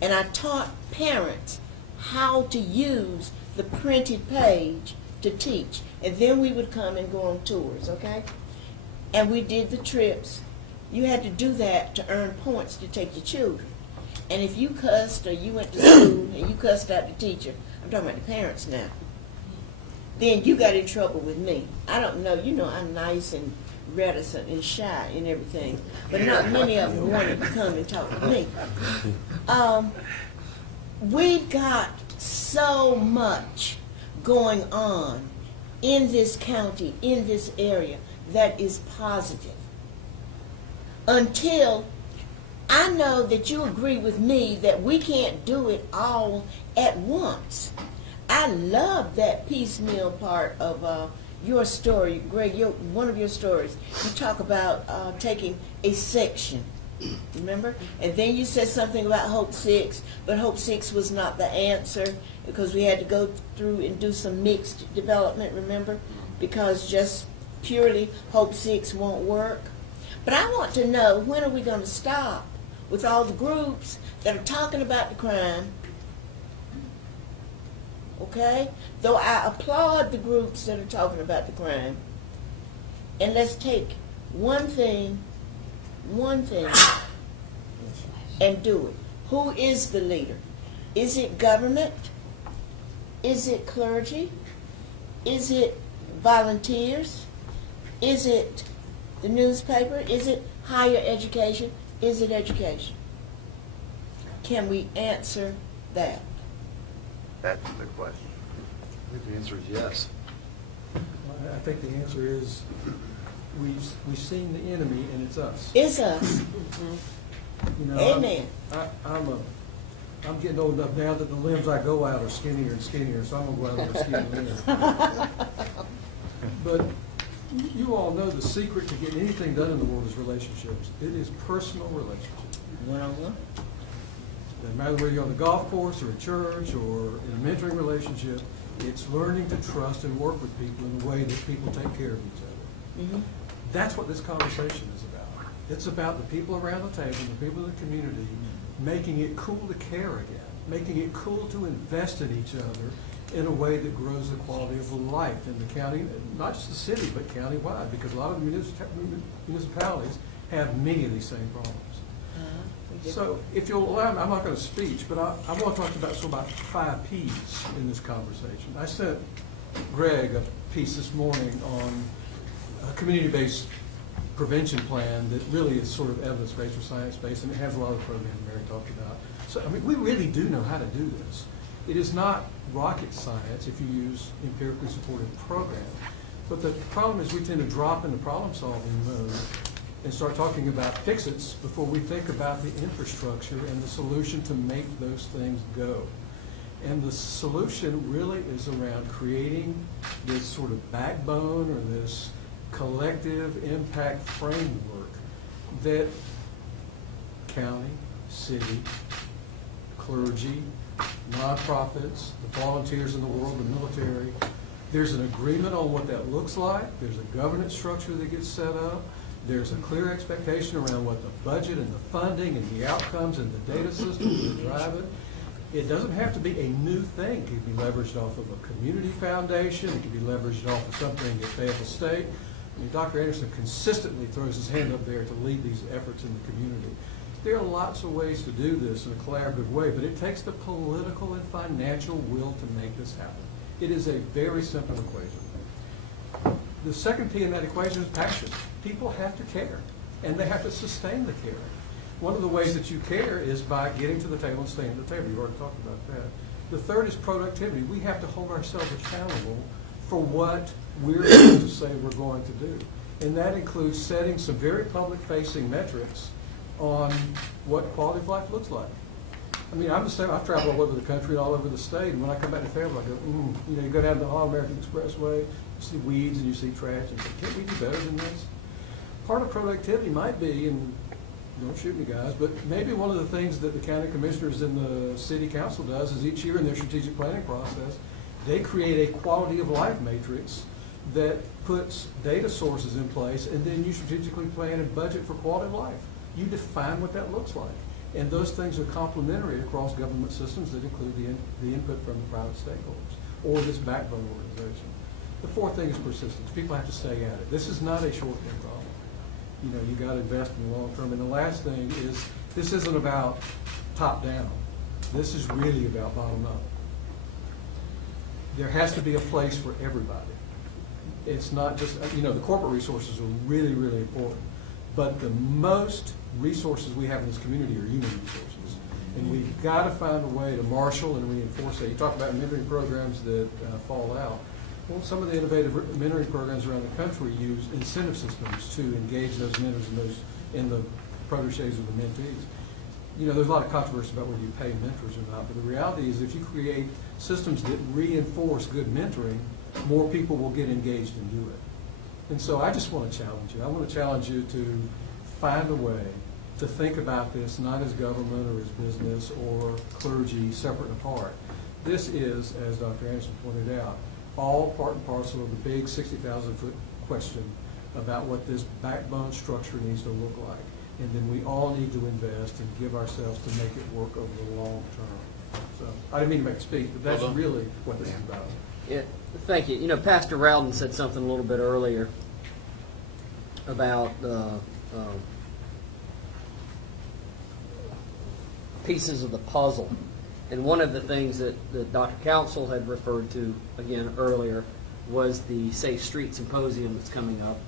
And I taught parents how to use the printed page to teach. And then we would come and go on tours, okay? And we did the trips. You had to do that to earn points to take your children. And if you cussed or you went to school and you cussed out the teacher, I'm talking about the parents now, then you got in trouble with me. I don't know, you know I'm nice and reticent and shy and everything, but not many of them wanted to come and talk to me. We've got so much going on in this county, in this area, that is positive. Until I know that you agree with me that we can't do it all at once. I love that piecemeal part of your story, Greg, one of your stories. You talk about taking a section, remember? And then you said something about Hope 6, but Hope 6 was not the answer because we had to go through and do some mixed development, remember? Because just purely Hope 6 won't work. But I want to know, when are we going to stop with all the groups that are talking about the crime? Okay? Though I applaud the groups that are talking about the crime. And let's take one thing, and do it. Who is the leader? Is it government? Is it clergy? Is it volunteers? Is it the newspaper? Is it higher education? Is it education? Can we answer that? That's the question. I think the answer is yes. I think the answer is, we've seen the enemy and it's us. It's us. You know, Amen. I'm getting old enough now that the limbs I go out are skinnier and skinnier, so I'm gonna go out with a skinny limb. But you all know the secret to getting anything done in the world is relationships. It is personal relationships. One-on-one. Doesn't matter whether you're on the golf course or at church or in a mentoring relationship, it's learning to trust and work with people in a way that people take care of each other. Mm-hmm. That's what this conversation is about. It's about the people around the table, the people in the community, making it cool to care again, making it cool to invest in each other in a way that grows the quality of life in the county, not just the city, but countywide, because a lot of municipalities have many of these same problems. So if you'll allow me, I'm not going to speech, but I want to talk about 5 Ps in this conversation. I sent Greg a piece this morning on a community-based prevention plan that really is sort of evidence-based or science-based, and it has a lot of programs Mary talked about. So, I mean, we really do know how to do this. It is not rocket science if you use empirically supported programs. But the problem is we tend to drop into problem-solving mode and start talking about fix-its before we think about the infrastructure and the solution to make those things go. And the solution really is around creating this sort of backbone or this collective impact framework that county, city, clergy, nonprofits, the volunteers in the world, the military, there's an agreement on what that looks like. There's a governance structure that gets set up. There's a clear expectation around what the budget and the funding and the outcomes and the data systems that drive it. It doesn't have to be a new thing. It can be leveraged off of a community foundation. It can be leveraged off of something at Fayetteville State. I mean, Dr. Anderson consistently throws his hand up there to lead these efforts in the community. There are lots of ways to do this in a collaborative way, but it takes the political and financial will to make this happen. It is a very simple equation. The second P in that equation is passion. People have to care, and they have to sustain the caring. One of the ways that you care is by getting to the table and staying at the table. You already talked about that. The third is productivity. We have to hold ourselves accountable for what we're going to say we're going to do. And that includes setting some very public-facing metrics on what quality of life looks like. I mean, I'm the same. I've traveled all over the country, all over the state, and when I come back to Fayetteville, I go, you know, you go down the All-American Expressway, you see weeds and you see trash, and you think, can't we do better than this? Part of productivity might be, and don't shoot me, guys, but maybe one of the things that the county commissioners and the city council does is each year in their strategic planning process, they create a quality of life matrix that puts data sources in place, and then you strategically plan and budget for quality of life. You define what that looks like. And those things are complementary across government systems that include the input from the private stakeholders or this backbone organization. The fourth thing is persistence. People have to stay at it. This is not a short-term problem. You know, you got to invest in the long term. And the last thing is, this isn't about top-down. This is really about bottom-up. There has to be a place for everybody. It's not just, you know, the corporate resources are really, really important. But the most resources we have in this community are human resources. And we've got to find a way to marshal and reinforce that. You talk about mentoring programs that fall out. Well, some of the innovative mentoring programs around the country use incentive systems to engage those mentors and the proteges or the mentees. You know, there's a lot of controversy about whether you pay mentors or not, but the reality is if you create systems that reinforce good mentoring, more people will get engaged and do it. And so I just want to challenge you. I want to challenge you to find a way to think about this not as government or as business or clergy separate and apart. This is, as Dr. Anderson pointed out, all part and parcel of the big 60,000-foot question about what this backbone structure needs to look like. And then we all need to invest and give ourselves to make it work over the long term. So I didn't mean to make a speech, but that's really what this is about. Yeah, thank you. You know, Pastor Rowden said something a little bit earlier about pieces of the puzzle. And one of the things that Dr. Council had referred to, again, earlier, was the Safe Street Symposium that's coming up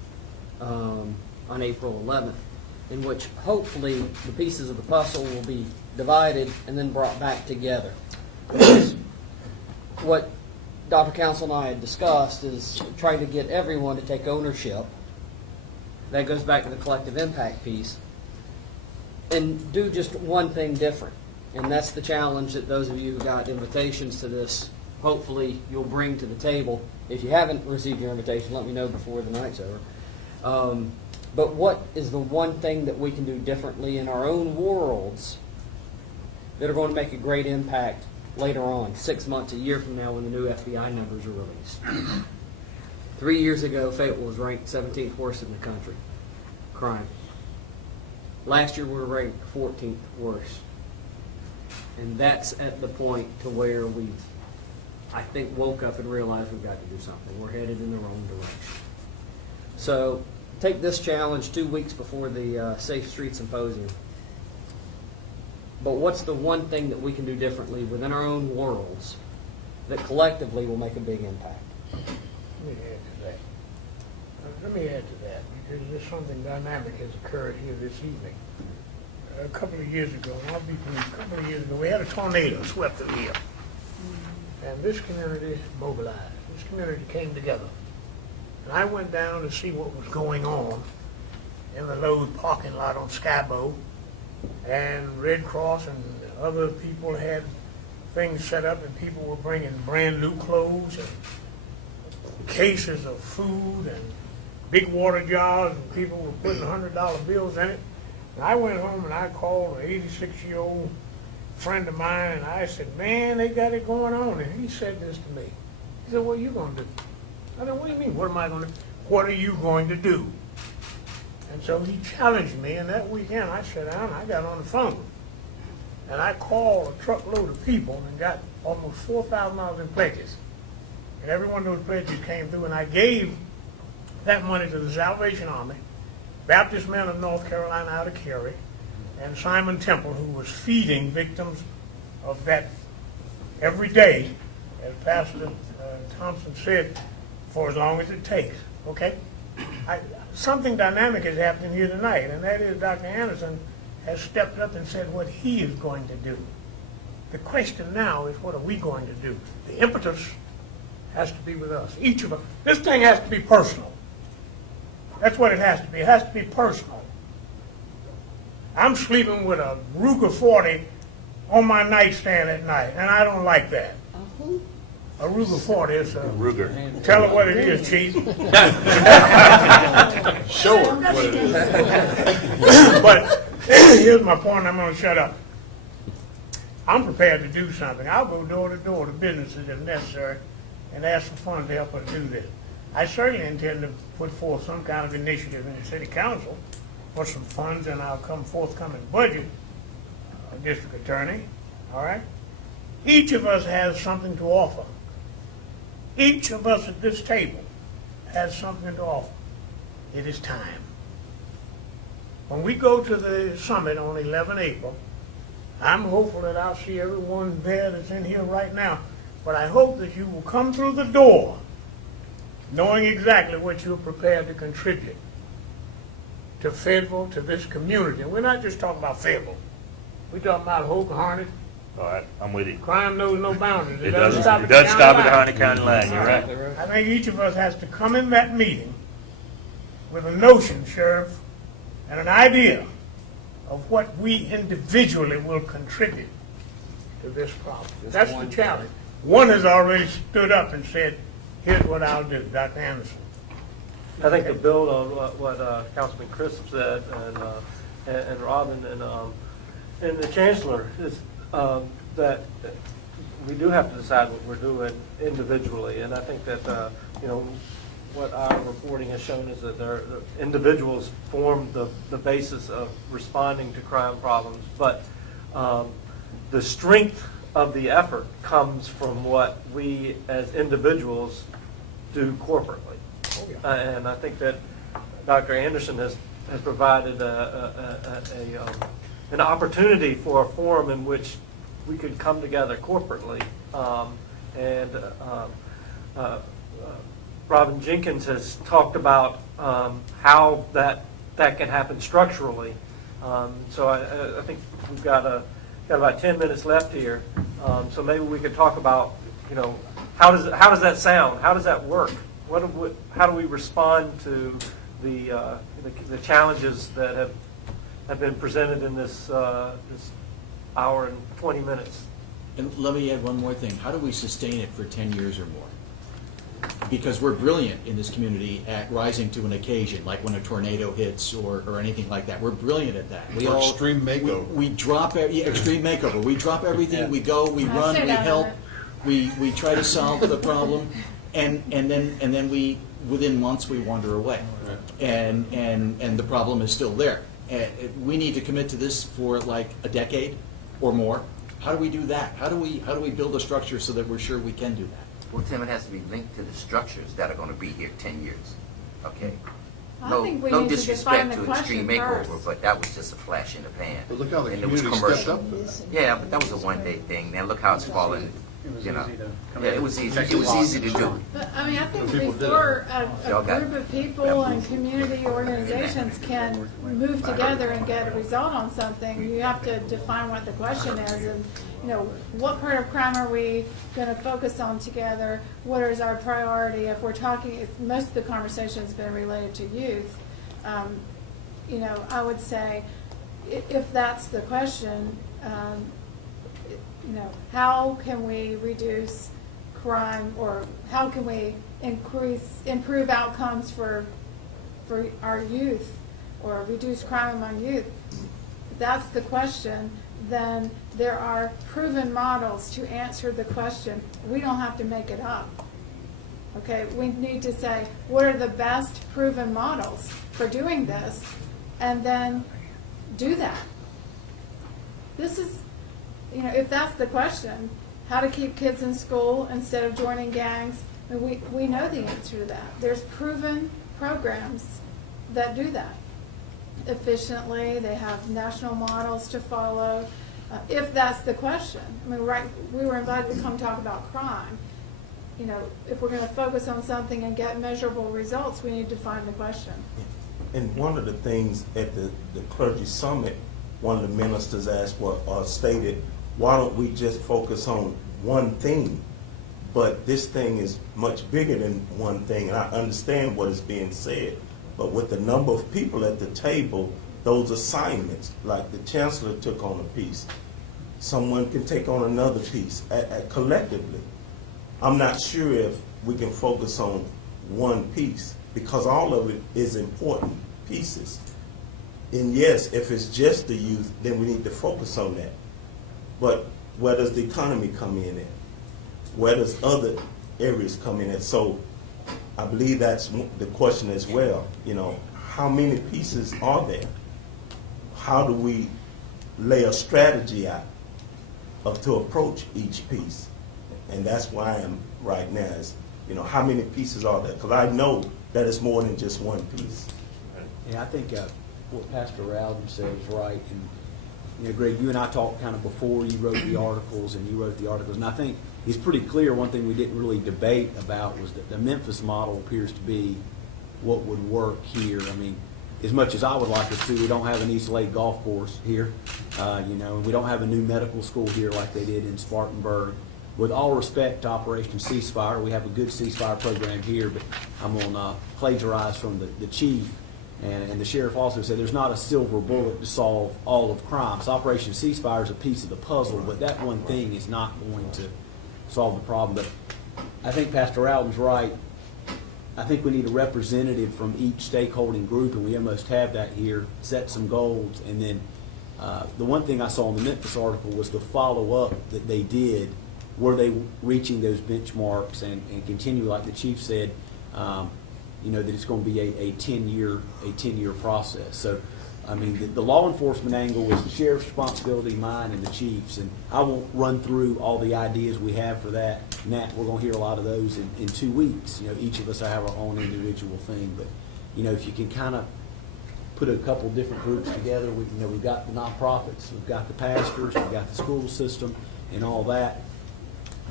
on April 11th, in which hopefully the pieces of the puzzle will be divided and then brought back together. Because what Dr. Council and I had discussed is trying to get everyone to take ownership. That goes back to the collective impact piece. And do just one thing different. And that's the challenge that those of you who got invitations to this, hopefully you'll bring to the table. If you haven't received your invitation, let me know before the night's over. But what is the one thing that we can do differently in our own worlds that are going to make a great impact later on, 6 months, a year from now when the new FBI numbers are released? 3 years ago, Fayetteville was ranked 17th worst in the country, crime. Last year we were ranked 14th worst. And that's at the point to where we've, I think, woke up and realized we've got to do something. We're headed in the wrong direction. So take this challenge 2 weeks before the Safe Street Symposium. But what's the one thing that we can do differently within our own worlds that collectively will make a big impact? Let me add to that, because there's something dynamic has occurred here this evening. A couple of years ago, and I'll be brief, a couple of years ago, we had a tornado swept through here. And this community mobilized. This community came together. And I went down to see what was going on. in the Lowe's parking lot on Skybo. And Red Cross and other people had things set up, and people were bringing brand new clothes and cases of food and big water jars, and people were putting $100 bills in it. And I went home and I called an 86-year-old friend of mine, and I said, man, they got it going on. And he said this to me. He said, what are you going to do? I said, what do you mean, what am I going to do? What are you going to do? And so he challenged me, and that weekend I sat down and I got on the phone. And I called a truckload of people and got almost $4,000 in pledges. And every one of those pledges came through, and I gave that money to the Salvation Army, Baptist Men of North Carolina out of Cary, and Simon Temple, who was feeding victims of that every day, as Pastor Thompson said, for as long as it takes. Okay? Something dynamic is happening here tonight, and that is Dr. Anderson has stepped up and said what he is going to do. The question now is, what are we going to do? The impetus has to be with us. Each of us. This thing has to be personal. That's what it has to be. It has to be personal. I'm sleeping with a Ruger 40 on my nightstand at night, and I don't like that. A Ruger 40 is a... Ruger. Tell her what it is, Chief. Show her what it is. But here's my point, I'm going to shut up. I'm prepared to do something. I'll go door to door to businesses if necessary and ask for funds to help us do this. I certainly intend to put forth some kind of initiative in the city council for some funds in our forthcoming budget, district attorney, all right? Each of us has something to offer. Each of us at this table has something to offer. It is time. When we go to the summit on 11 April, I'm hopeful that I'll see everyone there that's in here right now, but I hope that you will come through the door knowing exactly what you're prepared to contribute to Fayetteville, to this community. And we're not just talking about Fayetteville. We're talking about Hoke, Harnett. All right, I'm with you. Crime knows no boundaries. It doesn't stop at the Harnett County line, you're right. I think each of us has to come in that meeting with a notion, Sheriff, and an idea of what we individually will contribute to this problem. That's the challenge. One has already stood up and said, here's what I'll do, Dr. Anderson. I think to build on what Councilman Crisp said, and Robin, and the Chancellor, is that we do have to decide what we're doing individually. And I think that, what our reporting has shown is that the individuals form the basis of responding to crime problems. But the strength of the effort comes from what we as individuals do corporately. And I think that Dr. Anderson has provided an opportunity for a forum in which we could come together corporately. Robin Jenkins has talked about how that can happen structurally. So I think we've got about 10 minutes left here. So maybe we could talk about, how does that sound? How does that work? How do we respond to the challenges that have been presented in this hour and 20 minutes? And let me add one more thing. How do we sustain it for 10 years or more? Because we're brilliant in this community at rising to an occasion, like when a tornado hits or anything like that. We're brilliant at that. Extreme makeover. We drop extreme makeover. We drop everything. We go. We run. We help. We try to solve the problem, and then we within months we wander away, and the problem is still there. We need to commit to this for like a decade or more. How do we do that? How do we build a structure so that we're sure we can do that? Well, Tim, it has to be linked to the structures that are going to be here 10 years. Okay. I think we No need to define disrespect the to question extreme makeover, first. but that was just a flash in the pan. But look how the And it was community stepped commercial. up for that. Yeah, but that was a one-day thing. Now look how it's fallen. It was You know. easy to come Yeah, in it was and easy. check It was the easy to box. do. But, I mean, I think People did it. before Y'all a got group of people and community organizations can move together and get a result on something, you have to define what the question is and, what part of crime are we going to focus on together? What is our priority? If most of the conversation has been related to youth, you know, I would say, if that's the question, you know, how can we reduce crime, or how can we improve outcomes for our youth, or reduce crime among youth? If that's the question, then there are proven models to answer the question. We don't have to make it up. Okay, we need to say, what are the best proven models for doing this, and then do that. This is, you know, if that's the question, how to keep kids in school instead of joining gangs, we know the answer to that. There's proven programs that do that efficiently. They have national models to follow. If that's the question, I mean, right? We were invited to come talk about crime. You know, if we're going to focus on something and get measurable results, we need to find the question. And one of the things at the clergy summit, one of the ministers asked or stated, why don't we just focus on one thing? But this thing is much bigger than one thing. And I understand what is being said, but with the number of people at the table, those assignments, like the chancellor took on a piece, someone can take on another piece collectively. I'm not sure if we can focus on one piece, because all of it is important pieces. And yes, if it's just the youth, then we need to focus on that. But where does the economy come in at? Where does other areas come in at? So I believe that's the question as well. You know, how many pieces are there? How do we lay a strategy out to approach each piece? And that's why I am right now is, you know, how many pieces are there? Because I know that it's more than just one piece. Yeah, I think what Pastor Rowden said is right. And, you know, Greg, you and I talked kind of before you wrote the articles, and you wrote the articles. And I think it's pretty clear one thing we didn't really debate about was that the Memphis model appears to be what would work here. I mean, as much as I would like us to, we don't have an East Lake golf course here, you know, and we don't have a new medical school here like they did in Spartanburg. With all respect to Operation Ceasefire, we have a good ceasefire program here, but I'm going to plagiarize from the chief, and the sheriff also said there's not a silver bullet to solve all of crime. So Operation Ceasefire is a piece of the puzzle, but that one thing is not going to solve the problem. But I think Pastor Rowden's right. I think we need a representative from each stakeholding group, and we almost have that here, set some goals, and then the one thing I saw in the Memphis article was the follow-up that they did. Were they reaching those benchmarks and continue, like the chief said, you know, that it's going to be a 10-year process. So, I mean, the law enforcement angle is the sheriff's responsibility, mine, and the chief's. And I won't run through all the ideas we have for that. Nat, we're going to hear a lot of those in 2 weeks. You know, each of us have our own individual thing. But, you know, if you can kind of put a couple different groups together, we've got the nonprofits, we've got the pastors, we've got the school system, and all that.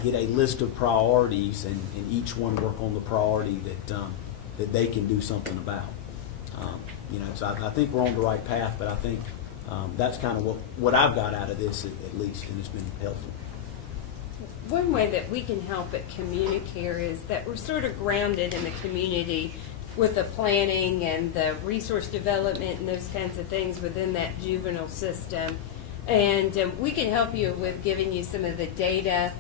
Get a list of priorities, and each one work on the priority that they can do something about. You know, so I think we're on the right path, but I think that's kind of what I've got out of this at least, and it's been helpful. One way that we can help at Communicare is that we're sort of grounded in the community with the planning and the resource development and those kinds of things within that juvenile system. And we can help you with giving you some of the data,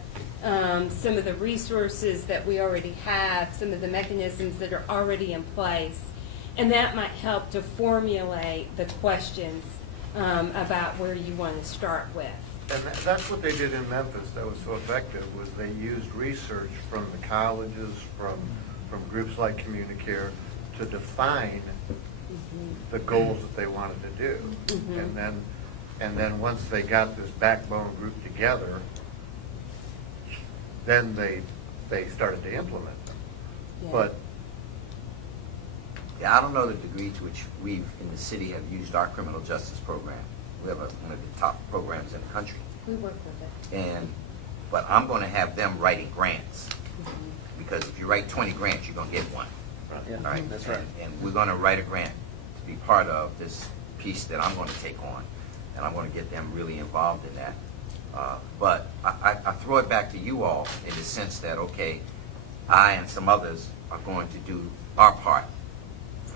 some of the resources that we already have, some of the mechanisms that are already in place. And that might help to formulate the questions about where you want to start with. And that's what they did in Memphis that was so effective, was they used research from the colleges, from groups like Communicare, to define the goals that they wanted to do. And then once they got this backbone group together, then they started to implement them. Yeah. But Yeah, I don't know the degree to which we in the city have used our criminal justice program. We have one of the top programs in the country. We work with it. But I'm going to have them writing grants, because if you write 20 grants, you're going to get one. Yeah, All right? that's right. And we're going to write a grant to be part of this piece that I'm going to take on, and I'm going to get them really involved in that. But I throw it back to you all in the sense that, okay, I and some others are going to do our part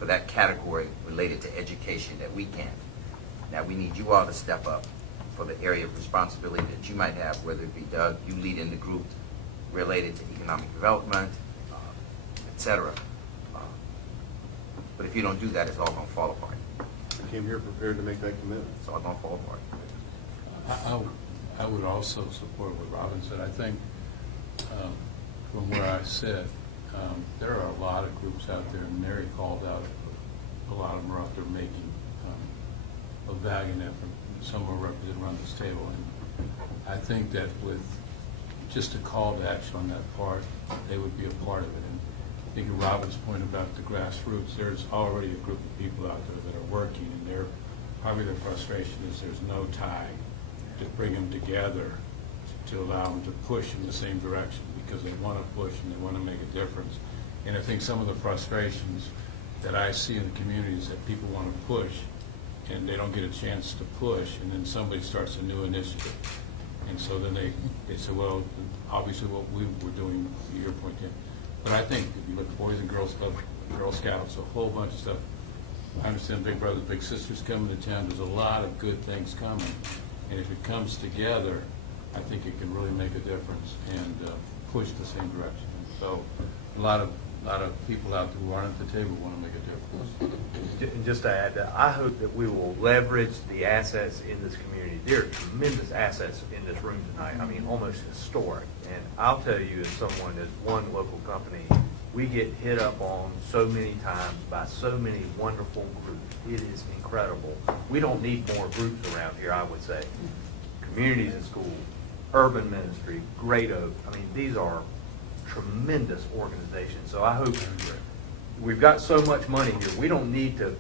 for that category related to education that we can't. Now, we need you all to step up for the area of responsibility that you might have, whether it be Doug, you lead in the group related to economic development, et cetera. But if you don't do that, it's all going to fall apart. I came here prepared to make that commitment. It's all going to fall apart. I would also support what Robin said. I think from where I sit, there are a lot of groups out there, and Mary called out a lot of them are out there making a valiant effort. Some are represented around this table, and I think that with just a call to action on that part, they would be a part of it. And I think Robin's point about the grassroots, there's already a group of people out there that are working, and probably their frustration is there's no tie to bring them together to allow them to push in the same direction, because they want to push and they want to make a difference. And I think some of the frustrations that I see in the community is that people want to push and they don't get a chance to push, and then somebody starts a new initiative. And so then they say, well, obviously what we were doing, your point, Tim. But I think if you look at Boys and Girls Club, Girl Scouts, a whole bunch of stuff. I understand Big Brothers, Big Sisters coming to town. There's a lot of good things coming. And if it comes together, I think it can really make a difference and push the same direction. And so a lot of people out there who aren't at the table want to make a difference. And just to add, I hope that we will leverage the assets in this community. There are tremendous assets in this room tonight. I mean, almost historic. And I'll tell you, as someone that's one local company, we get hit up on so many times by so many wonderful groups. It is incredible. We don't need more groups around here, I would say. Communities in School, Urban Ministry, Great Oak. I mean, these are tremendous organizations. So I hope we've got so much money here. We don't need to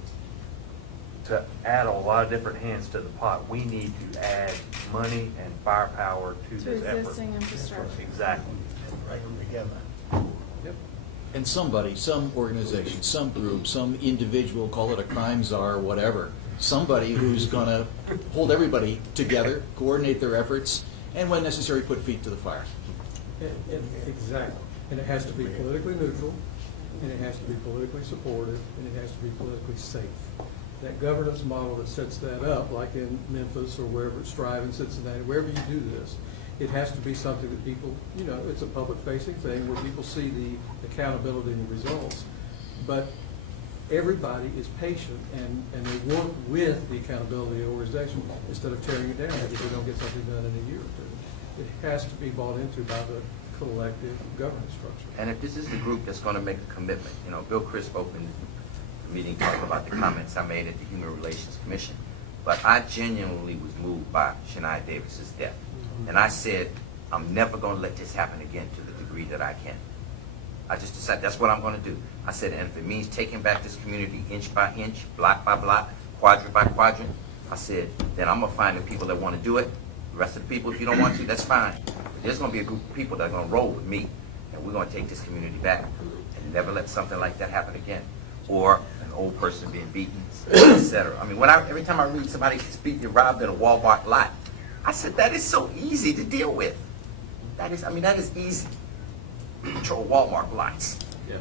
add a lot of different hands to the pot. We need to add money and firepower to this effort. Existing infrastructure. Exactly. And bring them together. And somebody, some organization, some group, some individual, call it a crime czar, whatever, somebody who's going to hold everybody together, coordinate their efforts, and when necessary, put feet to the fire. Exactly. And it has to be politically neutral, and it has to be politically supportive, and it has to be politically safe. That governance model that sets that up, like in Memphis or wherever, Strive in Cincinnati, wherever you do this, it has to be something that people, it's a public-facing thing where people see the accountability and the results. But everybody is patient and they work with the accountability of the organization instead of tearing it down if they don't get something done in a year or two. It has to be bought into by the collective governance structure. And if this is the group that's going to make a commitment, Bill Crisp opened the meeting talking about the comments I made at the Human Relations Commission, but I genuinely was moved by Shania Davis's death. And I said, I'm never going to let this happen again to the degree that I can. I just decided that's what I'm going to do. I said, and if it means taking back this community inch by inch, block by block, quadrant by quadrant, I said, then I'm going to find the people that want to do it. The rest of the people, if you don't want to, that's fine. But there's going to be a group of people that are going to roll with me, and we're going to take this community back and never let something like that happen again. Or an old person being beaten, etc. I mean, every time I read somebody gets beaten and robbed in a Walmart lot, I said, that is so easy to deal with. That is easy. Control Walmart lots. Yeah.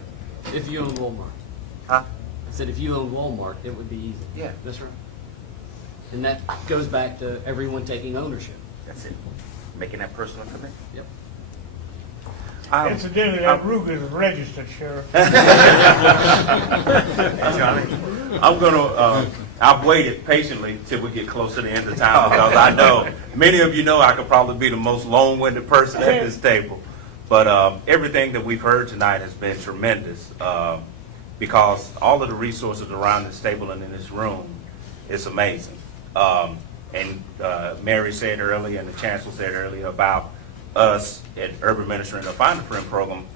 If you own Walmart. Huh? I said if you own Walmart, it would be easy. Yeah. That's right. And that goes back to everyone taking ownership. That's it. Making that personal commitment. Yep. Incidentally, that Ruger is registered, Sheriff. I've waited patiently till we get close to the end of time because I know many of you know I could probably be the most long-winded person at this table. But everything that we've heard tonight has been tremendous because all of the resources around this table and in this room is amazing. And Mary said earlier and the Chancellor said earlier about us at Urban Ministry and the Find a Friend program,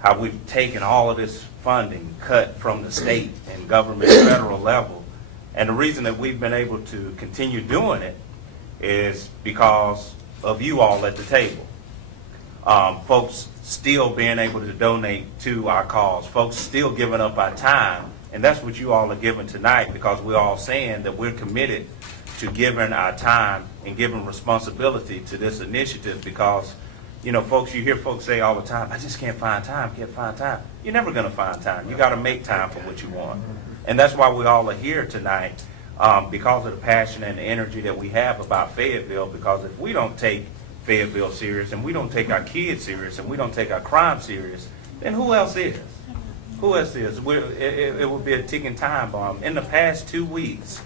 how we've taken all of this funding cut from the state and government federal level. And the reason that we've been able to continue doing it is because of you all at the table. Folks still being able to donate to our cause, folks still giving up our time, and that's what you all are giving tonight because we're all saying that we're committed to giving our time and giving responsibility to this initiative because, folks, you hear folks say all the time, I just can't find time. You're never going to find time. You got to make time for what you want. And that's why we all are here tonight, because of the passion and the energy that we have about Fayetteville, because if we don't take Fayetteville serious, and we don't take our kids serious, and we don't take our crime serious, then who else is? Who else is? It would be a ticking time bomb. In the past 2 weeks,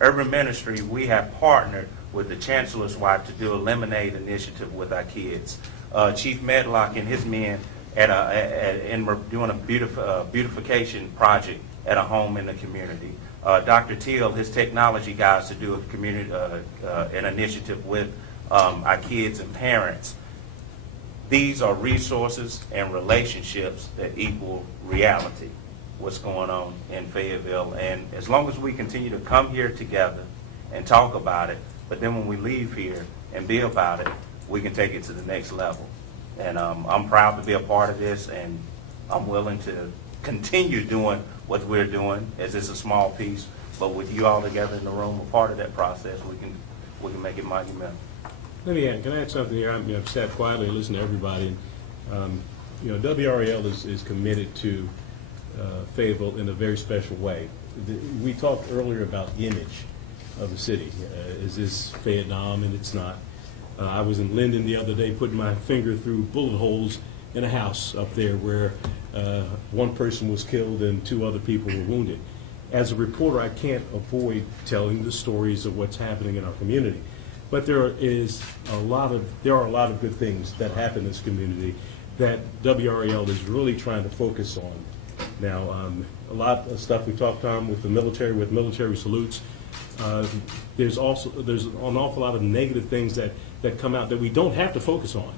Urban Ministry, we have partnered with the Chancellor's Wife to do a lemonade initiative with our kids. Chief Medlock and his men doing a beautification project at a home in the community. Dr. Teal, his technology guys, to do a community an initiative with our kids and parents. These are resources and relationships that equal reality, what's going on in Fayetteville. And as long as we continue to come here together and talk about it, but then when we leave here and be about it, we can take it to the next level. And I'm proud to be a part of this, and I'm willing to continue doing what we're doing, as it's a small piece, but with you all together in the room, a part of that process, we can make it monumental. Let me add, can I add something here? I've sat quietly and listened to everybody. And, WRAL is committed to Fayetteville in a very special way. We talked earlier about image of the city. Is this Vietnam? And it's not. I was in Linden the other day putting my finger through bullet holes in a house up there where one person was killed and 2 other people were wounded. As a reporter, I can't avoid telling the stories of what's happening in our community. But there are a lot of good things that happen in this community that WRAL is really trying to focus on. Now, a lot of stuff we talked, Tom, with the military, with military salutes. There's an awful lot of negative things that come out that we don't have to focus on.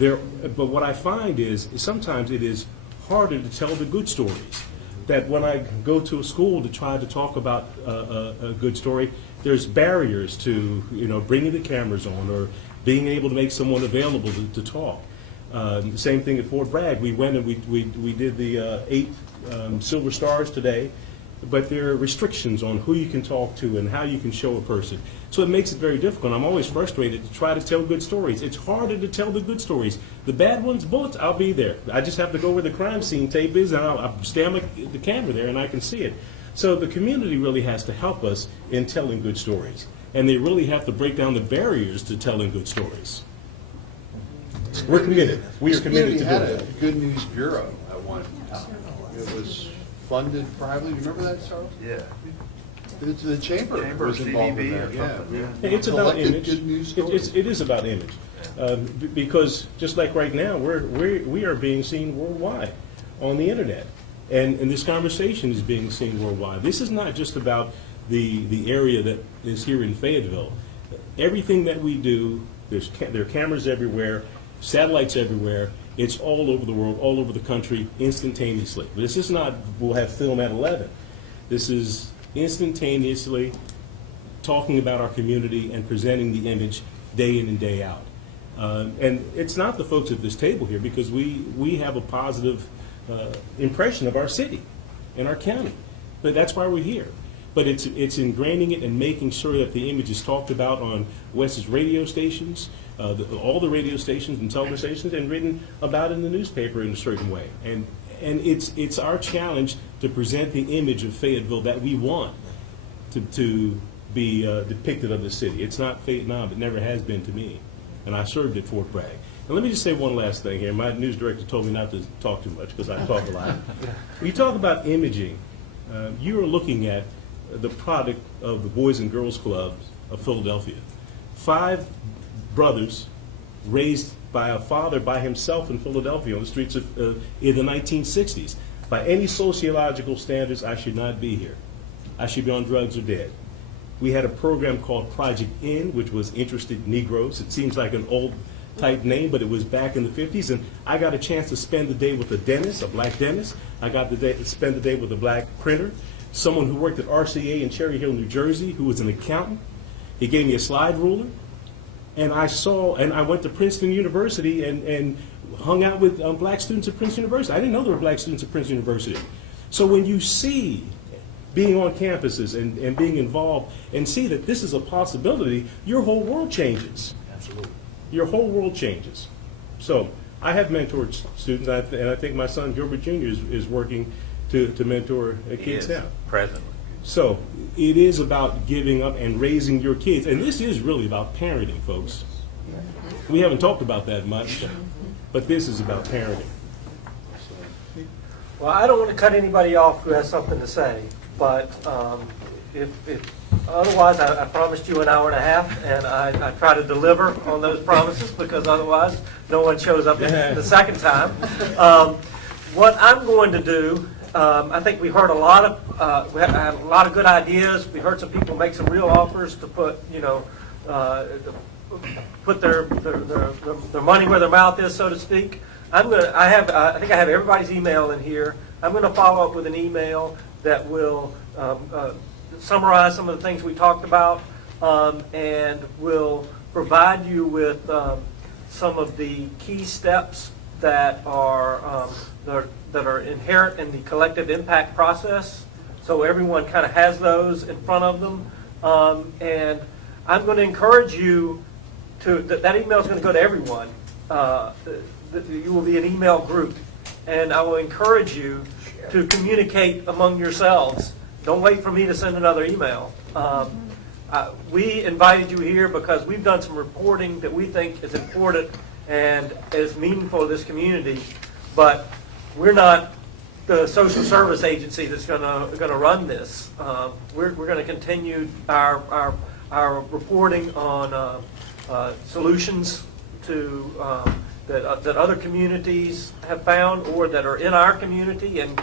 But what I find is sometimes it is harder to tell the good stories. That when I go to a school to try to talk about a good story, there's barriers to bringing the cameras on or being able to make someone available to talk. The same thing at Fort Bragg. We went and we did the 8 Silver Stars today, but there are restrictions on who you can talk to and how you can show a person. So it makes it very difficult. I'm always frustrated to try to tell good stories. It's harder to tell the good stories. The bad ones, bullets, I'll be there. I just have to go where the crime scene tape is, and I'll stand the camera there, and I can see it. So the community really has to help us in telling good stories, and they really have to break down the barriers to telling good stories. We're committed. We are committed to doing had a that. Good News Bureau at one time. It was funded privately. You remember that, Charles? Yeah. The chamber was involved in that. Yeah. It's about Collected image. good news stories. It is about image, because just like right now, we are being seen worldwide on the internet, and this conversation is being seen worldwide. This is not just about the area that is here in Fayetteville. Everything that we do, there are cameras everywhere, satellites everywhere. It's all over the world, all over the country, instantaneously. This is not, we'll have film at 11. This is instantaneously talking about our community and presenting the image day in and day out. And it's not the folks at this table here, because we have a positive impression of our city and our county. But that's why we're here. But it's ingraining it and making sure that the image is talked about on West's radio stations, all the radio stations and television stations, and written about in the newspaper in a certain way. And it's our challenge to present the image of Fayetteville that we want to be depicted of the city. It's not Vietnam. It never has been to me. And I served at Fort Bragg. And let me just say one last thing here. My news director told me not to talk too much because I talk a lot. When you talk about imaging, you are looking at the product of the Boys and Girls Clubs of Philadelphia. 5 brothers raised by a father by himself in Philadelphia on the streets of in the 1960s. By any sociological standards, I should not be here. I should be on drugs or dead. We had a program called Project In, which was Interested Negroes. It seems like an old type name, but it was back in the 50s, and I got a chance to spend the day with a dentist, a black dentist. I got to spend the day with a black printer, someone who worked at RCA in Cherry Hill, New Jersey, who was an accountant. He gave me a slide ruler, and I went to Princeton University and hung out with black students at Princeton University. I didn't know there were black students at Princeton University. So when you see being on campuses and being involved and see that this is a possibility, your whole world changes. Absolutely. Your whole world changes. So I have mentored students, and I think my son Gilbert Jr. is working to mentor kids Yes, now. presently. So it is about giving up and raising your kids. And this is really about parenting, folks. We haven't talked about that much, but this is about parenting. Well, I don't want to cut anybody off who has something to say, but if otherwise, I promised you an hour and a half, and I try to deliver on those promises, because otherwise, no one shows up the second time. What I'm going to do, I think we heard a lot of, we had a lot of good ideas. We heard some people make some real offers to put, put their money where their mouth is, so to speak. I think I have everybody's email in here. I'm going to follow up with an email that will summarize some of the things we talked about, and will provide you with some of the key steps that are inherent in the collective impact process. So everyone kind of has those in front of them, and I'm going to encourage you to that email is going to go to everyone. You will be an email group, and I will encourage you to communicate among yourselves. Don't wait for me to send another email. We invited you here because we've done some reporting that we think is important and is meaningful to this community, but we're not the social service agency that's going to run this. We're going to continue our reporting on solutions to that other communities have found, or that are in our community and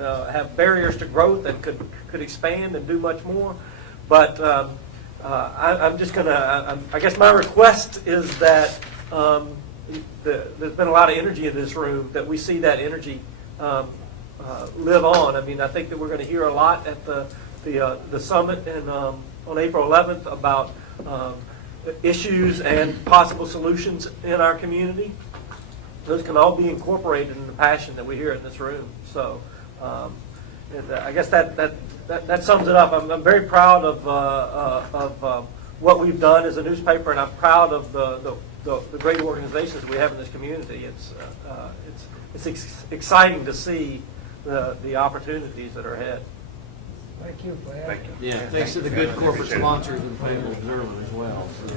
have barriers to growth and could expand and do much more. But I'm just going to, I guess my request is that there's been a lot of energy in this room, that we see that energy live on. I mean, I think that we're going to hear a lot at the summit on April 11th about issues and possible solutions in our community. Those can all be incorporated in the passion that we hear in this room. So I guess that sums it up. I'm very proud of what we've done as a newspaper, and I'm proud of the great organizations we have in this community. It's exciting to see the opportunities that are ahead. Thank you for having Thank you. Yeah, thanks to the good corporate sponsors of the Fayetteville Observer as well. So.